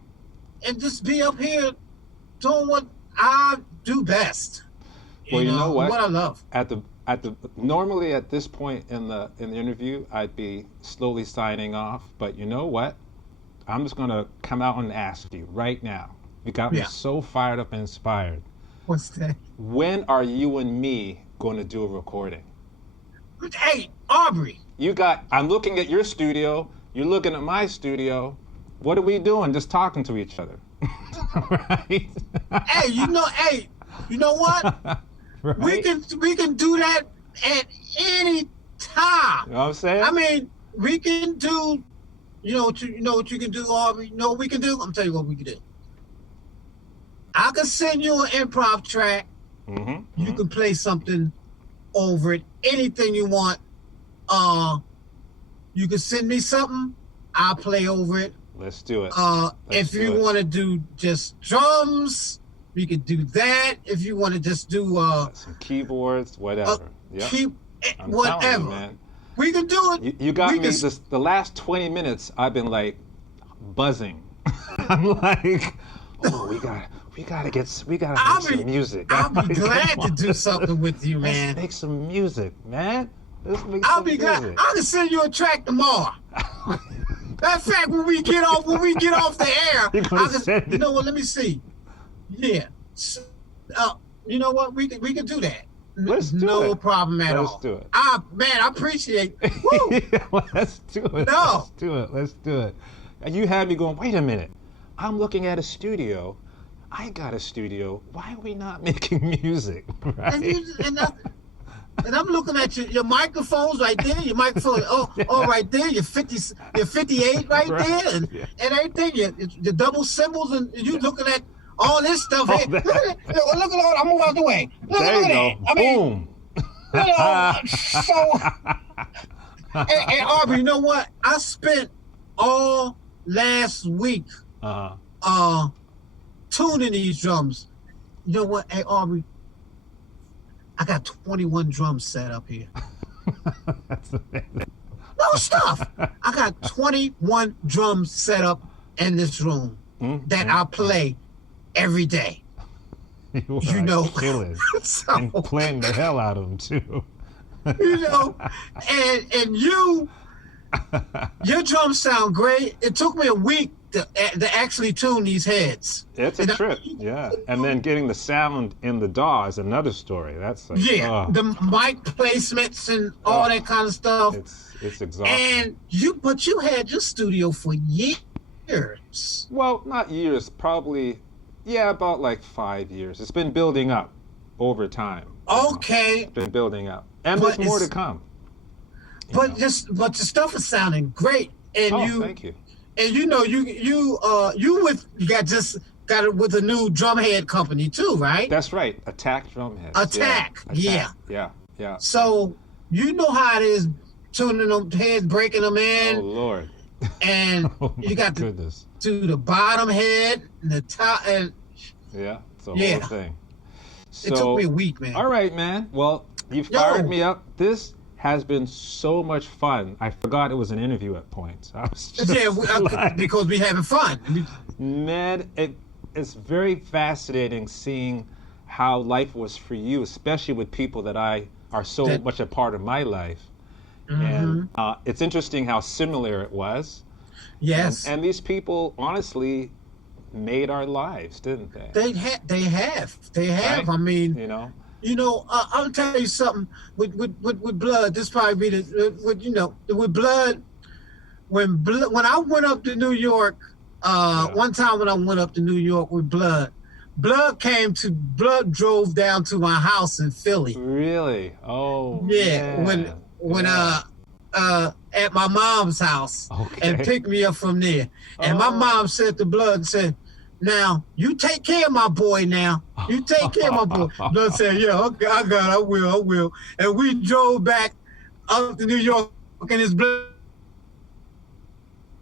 and just be up here doing what I do best. Well, you know what I love. Normally at this point in the interview, I'd be slowly signing off, but you know what? I'm just gonna come out and ask you right now. You got me so fired up and inspired. What's that? When are you and me going to do a recording? Hey, Aubrey. I'm looking at your studio. You're looking at my studio. What are we doing? Just talking to each other, right? Hey, you know what? Right? We can do that at any time. You know what I'm saying? I mean, we can do. You know what you can do, Aubrey. You know what we can do? I'm telling you what we can do. I can send you an improv track. You can play something over it, anything you want. You can send me something, I'll play over it. Let's do it. If you want to do just drums, we could do that. If you want to just do some keyboards, whatever. Whatever. You, man. We can do it. You got me. The last 20 minutes, I've been like buzzing. I'm like, oh, we gotta make some music. I'll be glad to do something with you, man. Let's make some music, man. I'll be glad. I can send you a track tomorrow. Matter of fact, when we get off the air, you know what? Let me see. Yeah. You know what? We can do that. Let's do it. No problem at all. Let's do it. Man, I appreciate it. Woo. Let's do it. No. Let's do it. And you had me going, wait a minute. I'm looking at a studio. I got a studio. Why are we not making music? Right? And I'm looking at your microphones right there. Your microphone, right there. Your 58 right there, and everything. Your double cymbals, and you looking at all this stuff here. Look at all. I'm moving out the way. Look at that. I mean, boom. And Aubrey, you know what? I spent all last week tuning these drums. You know what? Hey, Aubrey, I got 21 drums set up here. That's amazing. No stuff. I got 21 drums set up in this room that I play every day. You know, killing and playing the hell out of them too. You know, and your drums sound great. It took me a week to actually tune these heads. It's a trip, yeah. And then getting the sound in the DAW is another story. That's like, the mic placements and all that kind of stuff. It's exhausting. But you had your studio for years. Well, not years, probably. Yeah, about like 5 years. It's been building up over time. Okay. It's been building up, and there's more to come. But the stuff is sounding great, and thank you. And you know you got it with a new drumhead company too, right? That's right, Attack Drumhead. Attack, yeah. So you know how it is tuning them heads, breaking them in. Oh Lord. And you got to do the bottom head and the top, and it's a whole thing. So, it took me a week, man. All right, man. Well, you fired me up. This has been so much fun. I forgot it was an interview at points. I was just because we having fun. Man, it's very fascinating seeing how life was for you, especially with people that are so much a part of my life. And it's interesting how similar it was. Yes. And these people, honestly, made our lives, didn't they? They have. Right? I mean, I'll tell you something with blood. This probably be with blood. When I went up to New York, one time when I went up to New York with blood drove down to my house in Philly. Really? Oh. Yeah. Man. When at my mom's house and picked me up from there. And my mom said to Blood and said, "Now you take care of my boy. Now you take care of my boy." Blood said, "Yeah, okay, I got it. I will." And we drove back up to New York in his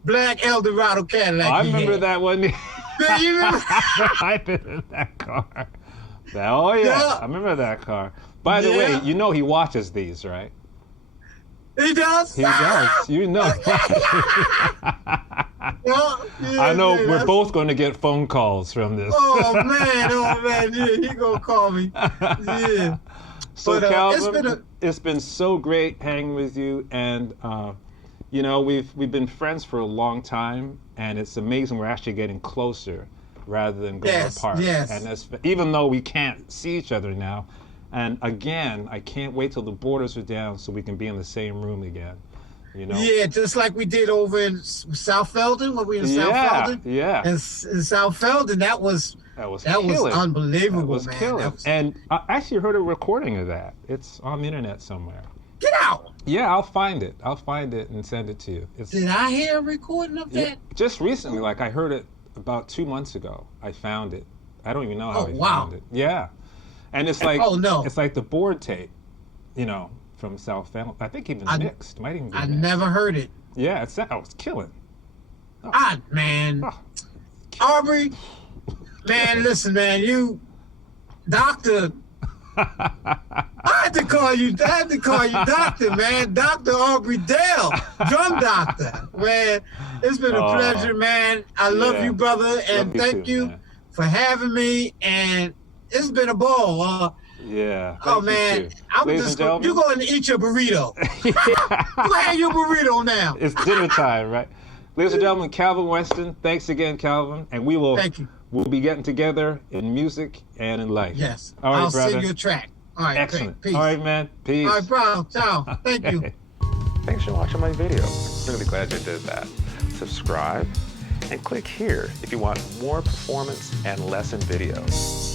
black Eldorado Cadillac. I remember that one. Yeah, you remember? I've been in that car. I remember that car. By the way, you know he watches these, right? He does? He does. You know. I know we're both going to get phone calls from this. Oh man, yeah, he gonna call me. Yeah. So but, Calvin, it's been so great hanging with you, and you know, we've been friends for a long time, and it's amazing we're actually getting closer rather than going apart. Yes. And even though we can't see each other now, and again, I can't wait till the borders are down so we can be in the same room again. You know? Yeah, just like we did over in South Felden when we were in South Felden. Yeah. And in South Felden, that was unbelievable, that was man. Killing. And I actually heard a recording of that. It's on the internet somewhere. Get out! Yeah, I'll find it. I'll find it and send it to you. Did I hear a recording of that? Just recently, like I heard it about 2 months ago. I found it. I don't even know how I found it. Yeah. And it's like, it's like the board tape, you know, from South Felden. I think even mixed. Might even be mixed. Never heard it. Yeah, I was killing. Man. Aubrey, man, listen, man, you, Doctor, I had to call you Doctor, man. Dr. Aubrey Dale, drum doctor. Man, it's been a pleasure, man. I love you, brother, and thank you for having me, and it's been a ball. Oh man, you go and eat your burrito. Go have your burrito now. It's dinner time, right? Ladies and gentlemen, Calvin Weston. Thanks again, Calvin, and we will. Thank you. We'll be getting together in music and in life. Yes. All right, I'll brother. send you a track. All right. Excellent. Great. Peace. All right, man. Peace. All right, bro. Ciao. Thank you. Thanks for watching my video. Really glad you did that. Subscribe and click here if you want more performance and lesson videos.